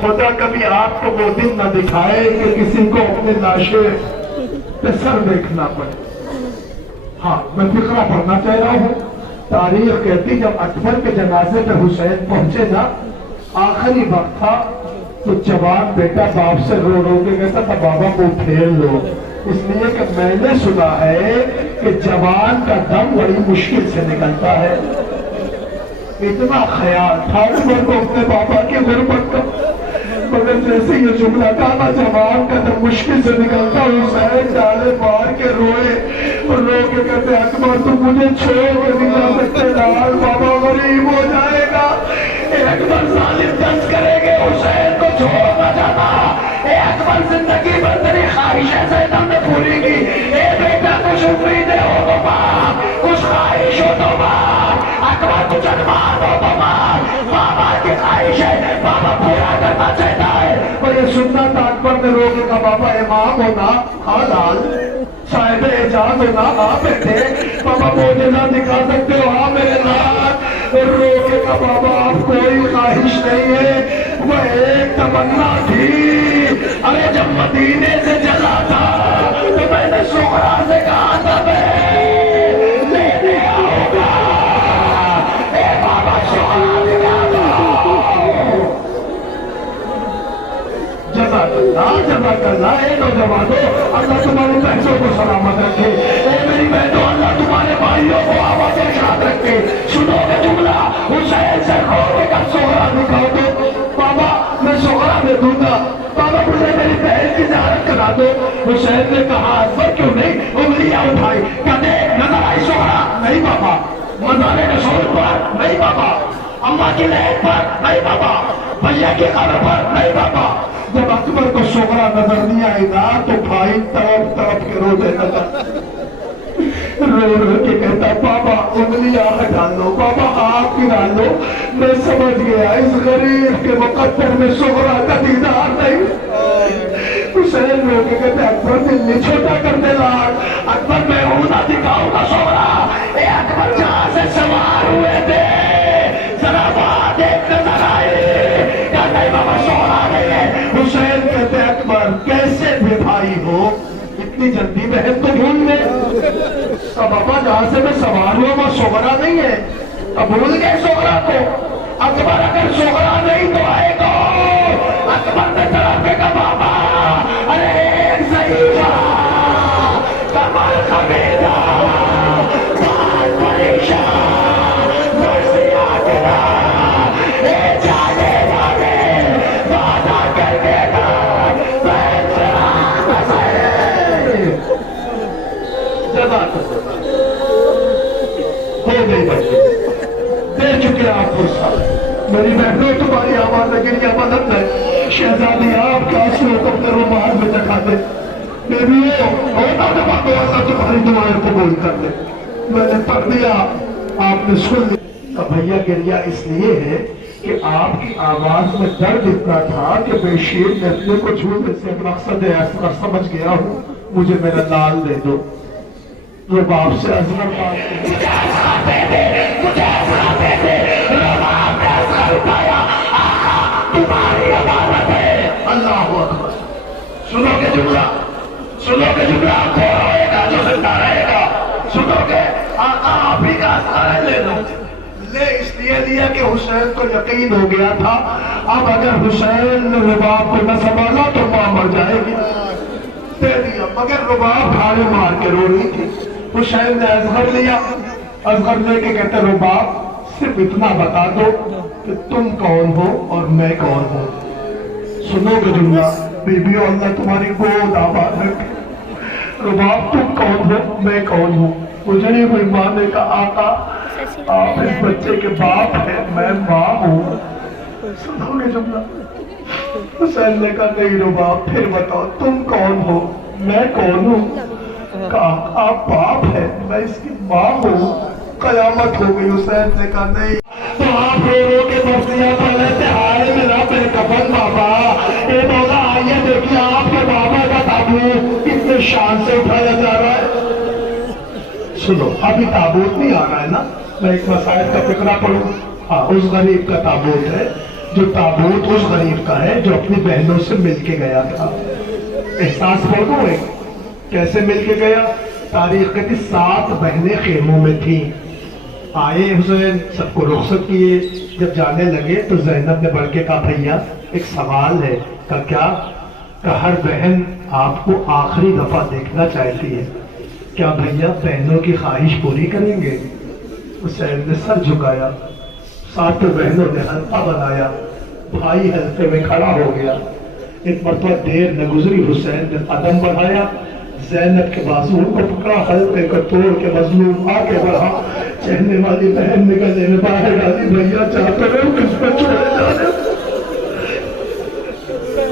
خدا کبھی آپ کو وہ دن نہ دکھائے کہ کسی کو اپنے لاشیں پہ سر دیکھنا پڑے۔ ہاں، میں فقرہ پڑھنا چاہ رہا ہوں۔ تاریخ کہتی جب اکبر کے جنازے پہ حسین پہنچے نا، آخری وقت تھا، تو جوان بیٹا باپ سے رو رو کے کہتا تھا بابا کو پھیر لو، اس لیے کہ میں نے سنا ہے کہ جوان کا دم بڑی مشکل سے نکلتا ہے۔ اتنا خیال تھا عمر کو اپنے بابا کی غربت کا، مگر جیسے یہ جملہ کہا نا جوان کا دم مشکل سے نکلتا، حسین ڈالے مار کے روئے اور رو کے کہتے اکبر تو مجھے چھوڑ کے نہیں جا سکتے، لال بابا غریب ہو جائے گا۔ اے اکبر ظالم دست کرے گے، حسین کو چھوڑ نہ جانا۔ اے اکبر زندگی بھر تیری خواہشیں زیادہ میں پوری گی۔ اے بیٹا کچھ امیدیں ہو تو ماں، کچھ خواہش ہو تو ماں، اکبر کچھ ارمان ہو تو ماں، بابا کی خواہش ہے بابا پورا کرنا چاہتا ہے۔ اور یہ سننا تھا اکبر نے رو کے کہا بابا امام ہونا، ہاں لال، صاحب اعجاز ہونا، ہاں بیٹے، بابا معجزہ دکھا سکتے ہو، ہاں میرے لال۔ اور رو کے کہا بابا اب کوئی خواہش نہیں ہے، وہ ایک تمنا تھی۔ ارے جب مدینے سے چلا تھا تو میں نے سغرا سے کہا تھا میں لینے آؤں گا۔ اے بابا سغرا سے کہا تھا۔ جزاک اللہ، اے نوجوانوں، اللہ تمہارے بچوں کو سلامت رکھے۔ اے میری بہنوں، اللہ تمہارے بھائیوں کو آواز ارشاد رکھے۔ سنو گے جملہ حسین سے رو کے کب سغرا دکھاؤ تو بابا میں سغرا دے دوں گا، بابا مجھے میری بہن کی زیارت کرا دو۔ حسین نے کہا اکبر کیوں نہیں، انگلیاں اٹھائی، کہتے نظر آئی سغرا؟ نہیں بابا۔ مزار رسول پر؟ نہیں بابا۔ اماں کی لہر پر؟ نہیں بابا۔ بھیا کی قبر پر؟ نہیں بابا۔ جب اکبر کو سغرا نظر نہیں آئی نا تو بھائی تڑپ تڑپ کے رونے لگا، رو رو کے کہتا بابا انگلیاں ہٹا لو، بابا آپ گرا لو، میں سمجھ گیا اس غریب کے مقدر میں سغرا کا دیدار نہیں۔ حسین رو کے کہتے اکبر دل نہیں چھوٹا کر دے لاڈ، اکبر میں ہوں نہ دکھاؤں گا سغرا۔ اے اکبر جہاں سے سوار ہوئے تھے ذرا بات ایک نظر آئے، کہتے بابا سغرا نہیں ہے۔ حسین کہتے اکبر کیسے بے بھائی ہو، اتنی جلدی بہن کو بھول گئے؟ بابا جہاں سے میں سوار ہوں وہ سغرا نہیں ہے، اب بھول گئے سغرا کو؟ اکبر اگر سغرا نہیں تو آئے گا۔ اکبر نے طرف کے کہا بابا ارے ایک ضعیفہ کمر خمیدہ بات پریشان مرضی آگنا اے جانے والے وعدہ کر دے گا بہن سے آگا سے۔ جزاک اللہ، ہو گئی بچے، دے چکے آپ فرصت۔ میری بہنوں تمہاری آواز گریہ بلند ہے، شہزادی آپ کے آنسو کو اپنے رومال میں دکھا دے۔ بیویوں ہوتا دفعہ کو اللہ تمہاری دعائیں قبول کر دے۔ میں نے پڑھ دیا، آپ نے سن لیا۔ بھیا گریہ اس لیے ہے کہ آپ کی آواز میں درد اتنا تھا کہ بے شیر میں اپنے کو جھوٹے سے مقصد ایسا سمجھ گیا ہوں، مجھے میرا لال دے دو۔ رباب سے ازغر بات مجھے ازغر دے دے، مجھے ازغر دے دے، رباب نے ازغر اٹھایا، آقا تمہاری عبادت ہے۔ اللہ اکبر۔ سنو گے جملہ، سنو گے جملہ، کھو روئے گا جو زندہ رہے گا۔ سنو گے آقا آپ ہی کا ازغر لے لو۔ لے اس لیے لیا کہ حسین کو یقین ہو گیا تھا اب اگر حسین نے رباب کو نہ سنبھالا تو ماں مر جائے گی۔ دے دیا، مگر رباب بھاڑے مار کے رو رہی تھی۔ حسین نے ازغر لیا، ازغر لے کے کہتے رباب صرف اتنا بتا دو کہ تم کون ہو اور میں کون ہوں۔ سنو گے جملہ، بیویوں اللہ تمہاری گود آباد رکھے۔ رباب تم کون ہو میں کون ہوں؟ مجھے ہوئی ماں نے کہا آقا آپ اس بچے کے باپ ہیں، میں ماں ہوں۔ سنو گے جملہ، حسین نے کہا نہیں رباب پھر بتاؤ تم کون ہو میں کون ہوں؟ کہا آپ باپ ہے، میں اس کی ماں ہوں۔ कयामत हो गई। हुसैन ने कहा नहीं। तो आप रो रो के बस्तियां पढ़ रहे थे, आए मेरा बेकफन बाबा। ए मौला आइए देखिए आपके बाबा का ताबूत कितने शान से उठाया जा रहा है। सुनो, अभी ताबूत नहीं आ रहा है ना, मैं एक मसाइल का फिक्रा पढ़ूं। हाँ, उस गरीब का ताबूत है, जो ताबूत उस गरीब का है जो अपनी बहनों से मिलके गया था। एहसास पढ़ो एक, कैसे मिलके गया। तारीख कहती 7 बहनें खेमों में थी। आए हुसैन, सबको रुखसत किए। जब जाने लगे तो ज़ैनब ने बढ़ के कहा भैया एक सवाल है। का क्या? का हर बहन आपको आखिरी दफा देखना चाहती है, क्या भैया बहनों की ख्वाहिश पूरी करेंगे? हुसैन ने सर झुकाया। 7 बहनों ने हल्का बनाया, भाई हल्के में खड़ा हो गया। एक मरतबा देर न गुजरी, हुसैन ने कदम बढ़ाया, ज़ैनब के बाजुओं को पकड़ा, हल्के को तोड़ के मजलूम आके बढ़ा। चहने वाली बहन निकलने में बाहर डाली, भैया चाहते हो किस पर छोड़े जा रहे?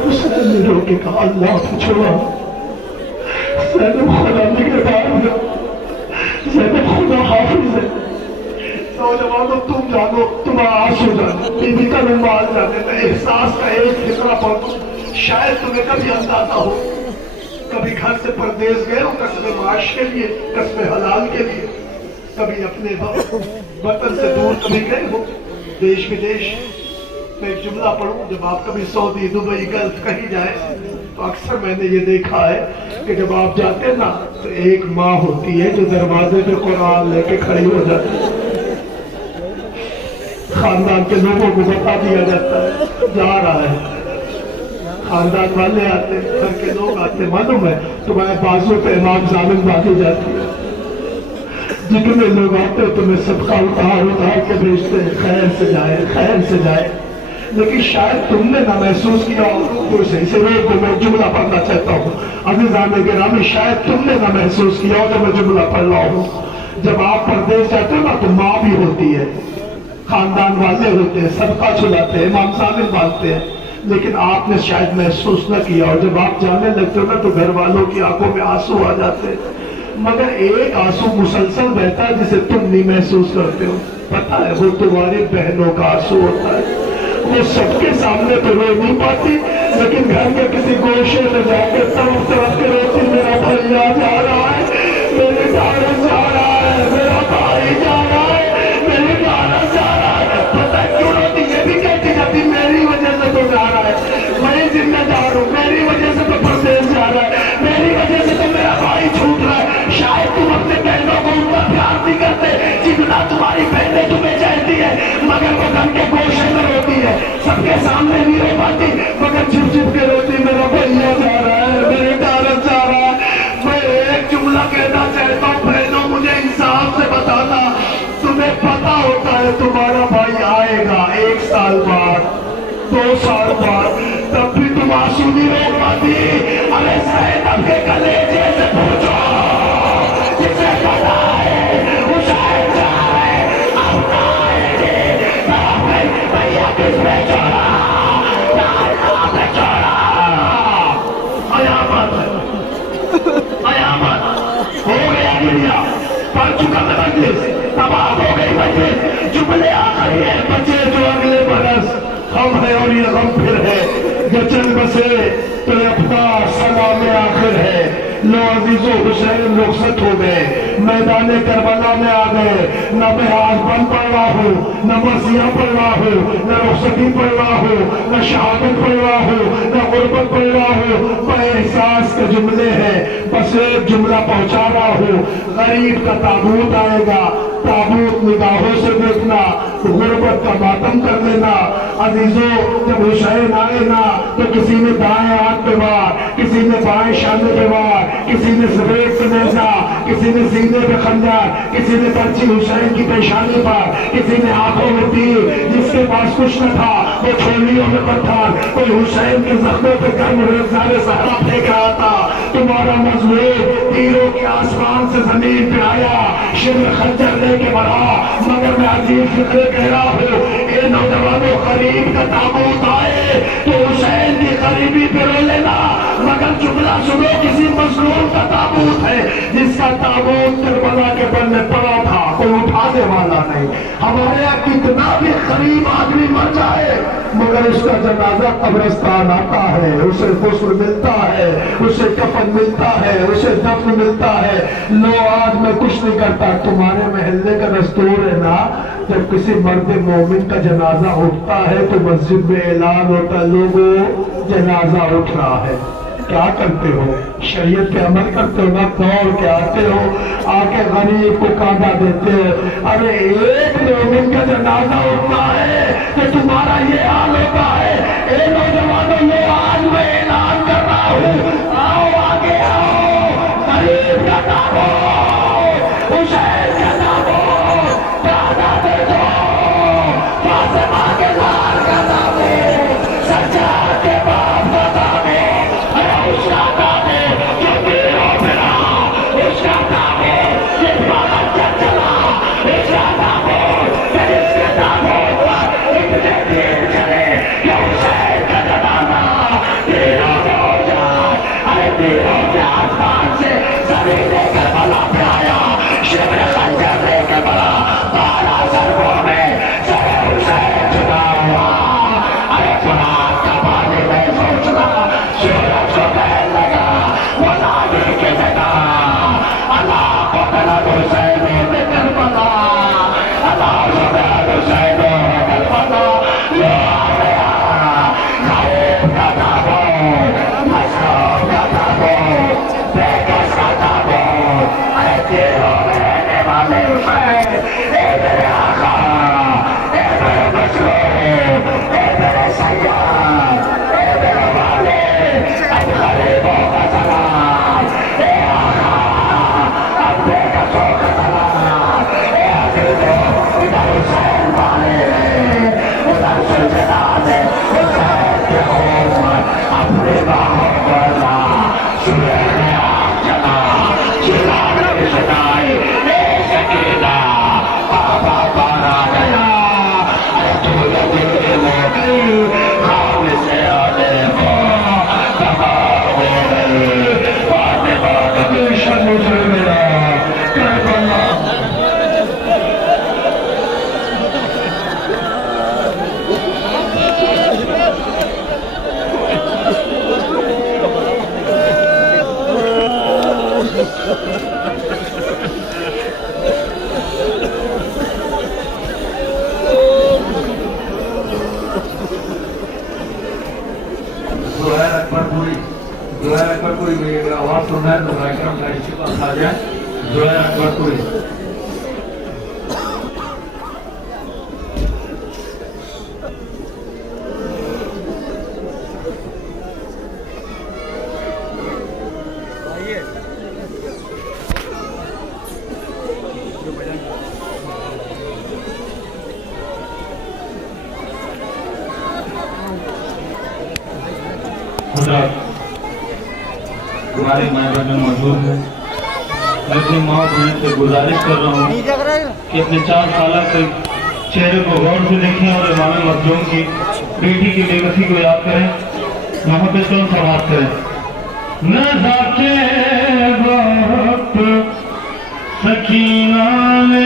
हुसैन ने रो के कहा अल्लाह को छोड़ा। ज़ैनब खुदा निगहबान है, ज़ैनब खुदा हाफिज है। नौजवानों तुम जानो, तुम्हारा आंसू जानो, बीबी का रुमाल जाने में एहसास का एक फिक्रा पढ़ो, शायद तुम्हें कभी अंदाजा हो। कभी घर से परदेश गए हो कसबे माश के लिए, कसबे हलाल के लिए। कभी अपने वतन से दूर कभी गए हो, देश विदेश। मैं एक जुमला पढ़ूं, जब आप कभी सऊदी, दुबई, गल्फ कहीं जाए तो अक्सर मैंने ये देखा है कि जब आप जाते हैं ना तो एक माँ होती है जो दरवाजे पे कुरान लेके खड़ी हो जाती है। खानदान के लोगों को बता दिया जाता है जा रहा है। खानदान वाले आते, घर के लोग आते, मालूम है तुम्हारे बाजू पे इमाम जामिन बांधी जाती है। जितने लोग आते तुम्हें सबका उतार के भेजते हैं, खैर से जाए, खैर से जाए। लेकिन शायद तुमने ना महसूस किया हो, तो सही से रोक दो, मैं जुमला पढ़ना चाहता हूँ। अज़ीज़ान गिरामी, शायद तुमने ना महसूस किया हो जब मैं जुमला पढ़ रहा हूँ। जब आप परदेश जाते हो ना तो माँ भी होती है, खानदान वाले होते हैं, सबका छुलाते हैं, इमाम जामिन बांधते हैं, लेकिन आपने शायद महसूस न किया। और जब आप जाने लगते हो ना तो घर वालों की आंखों में आंसू आ जाते हैं, मगर एक आंसू मुसलसल बहता है जिसे तुम नहीं महसूस करते हो। पता है वो तुम्हारी बहनों का आंसू होता है। वो सबके सामने तो रो नहीं पाती, लेकिन घर के किसी गोशे में जाकर तरफ तरफ के रोती, मेरा भैया जा रहा है, मेरे दादा जा रहा है, मेरा भाई जा रहा है, मेरे दादा जा रहा है। पता है क्यों रोती? ये भी कहती जाती मेरी वजह से तो जा रहा है, मैं जिम्मेदार हूँ, मेरी वजह से तो परदेश जा रहा है, मेरी वजह से तो मेरा भाई छूट रहा है। शायद तुम अपने बहनों को उतना प्यार नहीं करते जितना तुम्हारी बहनें तुम्हें चाहती है, मगर वो घर के गोशे में रोती है, सबके सामने नहीं रो पाती, मगर छिप छिप के रोती, मेरा भैया जा रहा है, मेरे दादा जा रहा है। मैं एक जुमला कहना चाहता हूँ, बहनों मुझे इंसाफ से बताना, तुम्हें पता होता है तुम्हारा भाई आएगा 1 साल बाद, 2 साल बाद, तब भी तुम आंसू नहीं रोक पाती। अरे ज़ैनब के कलेजे से पूछो, जिसे पता है वो शायद जाए, अब आएंगे, भैया किस पे छोड़ा, पे छोड़ा। अयामत हो गया दुनिया, पढ़ चुका मैं मजलिस, तबाह हो गई मजलिस, जुमले आखिरी है बचे जो अगले बरस हम है और ये गम फिर है, जो चल बसे तो अपना सलाम आखिर है। लो अजीजो हुसैन रुखसत हो गए, मैदान करबला में आ गए। न मैं आज बन पढ़ रहा हूँ, न मसीहा पढ़ रहा हूँ, न रुखसती पढ़ रहा हूँ, न शहादत पढ़ रहा हूँ, न गुर्बत पढ़ रहा हूँ। मैं एहसास के जुमले हैं, बस एक जुमला पहुंचा रहा हूँ। गरीब का ताबूत आएगा, ताबूत निगाहों से देखना, गुर्बत का मातम कर लेना। अजीजों जब हुसैन आए ना तो किसी ने दाएं हाथ पे वार, किसी ने बाएं शाने पे वार, किसी ने सफेद पे नेजा, किसी ने सीने पे खंजर, किसी ने पर्ची हुसैन की पेशानी पर, किसी ने आंखों में तीर, जिसके पास कुछ न था वो छोलियों में पत्थर, कोई हुसैन के जख्मों पे गर्म रेज़ारे सहरा फेंक रहा था। तुम्हारा मजलूम तीरों के आसमान से जमीन पे आया, शिर खंजर लेके बढ़ा, मगर मैं अजीब फिक्रे कह रहा हूँ, ये नौजवानों गरीब का ताबूत आए तो हुसैन की गरीबी पे रो लेना, मगर जुमला सुनो, किसी मजलूम का ताबूत है जिसका ताबूत करबला के बल में पड़ा था, कोई उठा आने वाला नहीं। हमारे यहाँ कितना भी गरीब आदमी मर जाए मगर उसका जनाजा कब्रिस्तान आता है, उसे गुस्ल मिलता है, उसे कफन मिलता है, उसे दफन मिलता है। लो आज मैं कुछ नहीं करता, तुम्हारे महल्ले का दस्तूर है ना, जब किसी मर्द मोमिन का जनाजा उठता है तो मस्जिद में ऐलान होता है, लोगों जनाजा उठ रहा है। क्या करते हो? शरीयत पे अमल करते हो ना, दौड़ के आते हो, आके गरीब को कांधा देते हो। अरे एक मोमिन का जनाजा उठना है तो तुम्हारा ये हाल होता है। ए नौजवानों, ये आज मैं ऐलान कर रहा हूँ, आओ आगे आओ, गरीब का नामो, हुसैन का नामो, दादा दे दो, फातिमा के लाल का नामो, सज्जाद के बाप का नामो, उसका नामे जो पीरो फिरा, उसका नामे जिस बात का चला, उसका नामे फिर इसके नामों पर इतने दिन चले कि हुसैन का जनाजा पीरों में हो जाए। अरे पीरों के आसमान से जमीन लेकर बला पे आया, शिब्र खंजर लेकर बला, 12 ज़रबों में सरे हुसैन जुदा हुआ। अरे फरात का पानी में सोचना, सूरज को बहन लगा, वो नादी की जगह, अल्लाह को बलद हुसैन में करबला, अल्लाह को बलद हुसैन में करबला, ये आ गया गरीब का ताबूत, मजलूम का ताबूत, बेकस का ताबूत। अरे दिलों में रहने वाले हुसैन, ए मेरे आका, ए मेरे मजलूम, ए मेरे सैयद, ए मेरे वाले, अब गरीबों का सलाम, ए आका, अब बेकसों का सलाम, ए अजीजों, इधर हुसैन वाले, उधर सुलझना दे हुसैन के खून, अपनी बाहों पर ला, सूरज ने आग जला, चिराग ने सजाई, ए सकीना, बाबा बार आ गया। अरे तूने दिल में गई, खाम से आने को तबाह हो गई, फातिमा नबी शर्म से मिला, करबला। जोहर अकबरपुरी, जोहर अकबरपुरी में अगर आवाज सुनना है तो कार्यक्रम का इसी पास आ जाए। जोहर अकबरपुरी। हमारे माँ बहन मौजूद है, मैं अपनी माँ बहन से गुजारिश कर रहा हूँ कि अपने 4 साल के चेहरे को गौर से देखें और इमाम मखदूम की बेटी की बेकसी को याद करें, यहाँ पे कौन सा बात करें। नज़ा के वक्त सकीना ने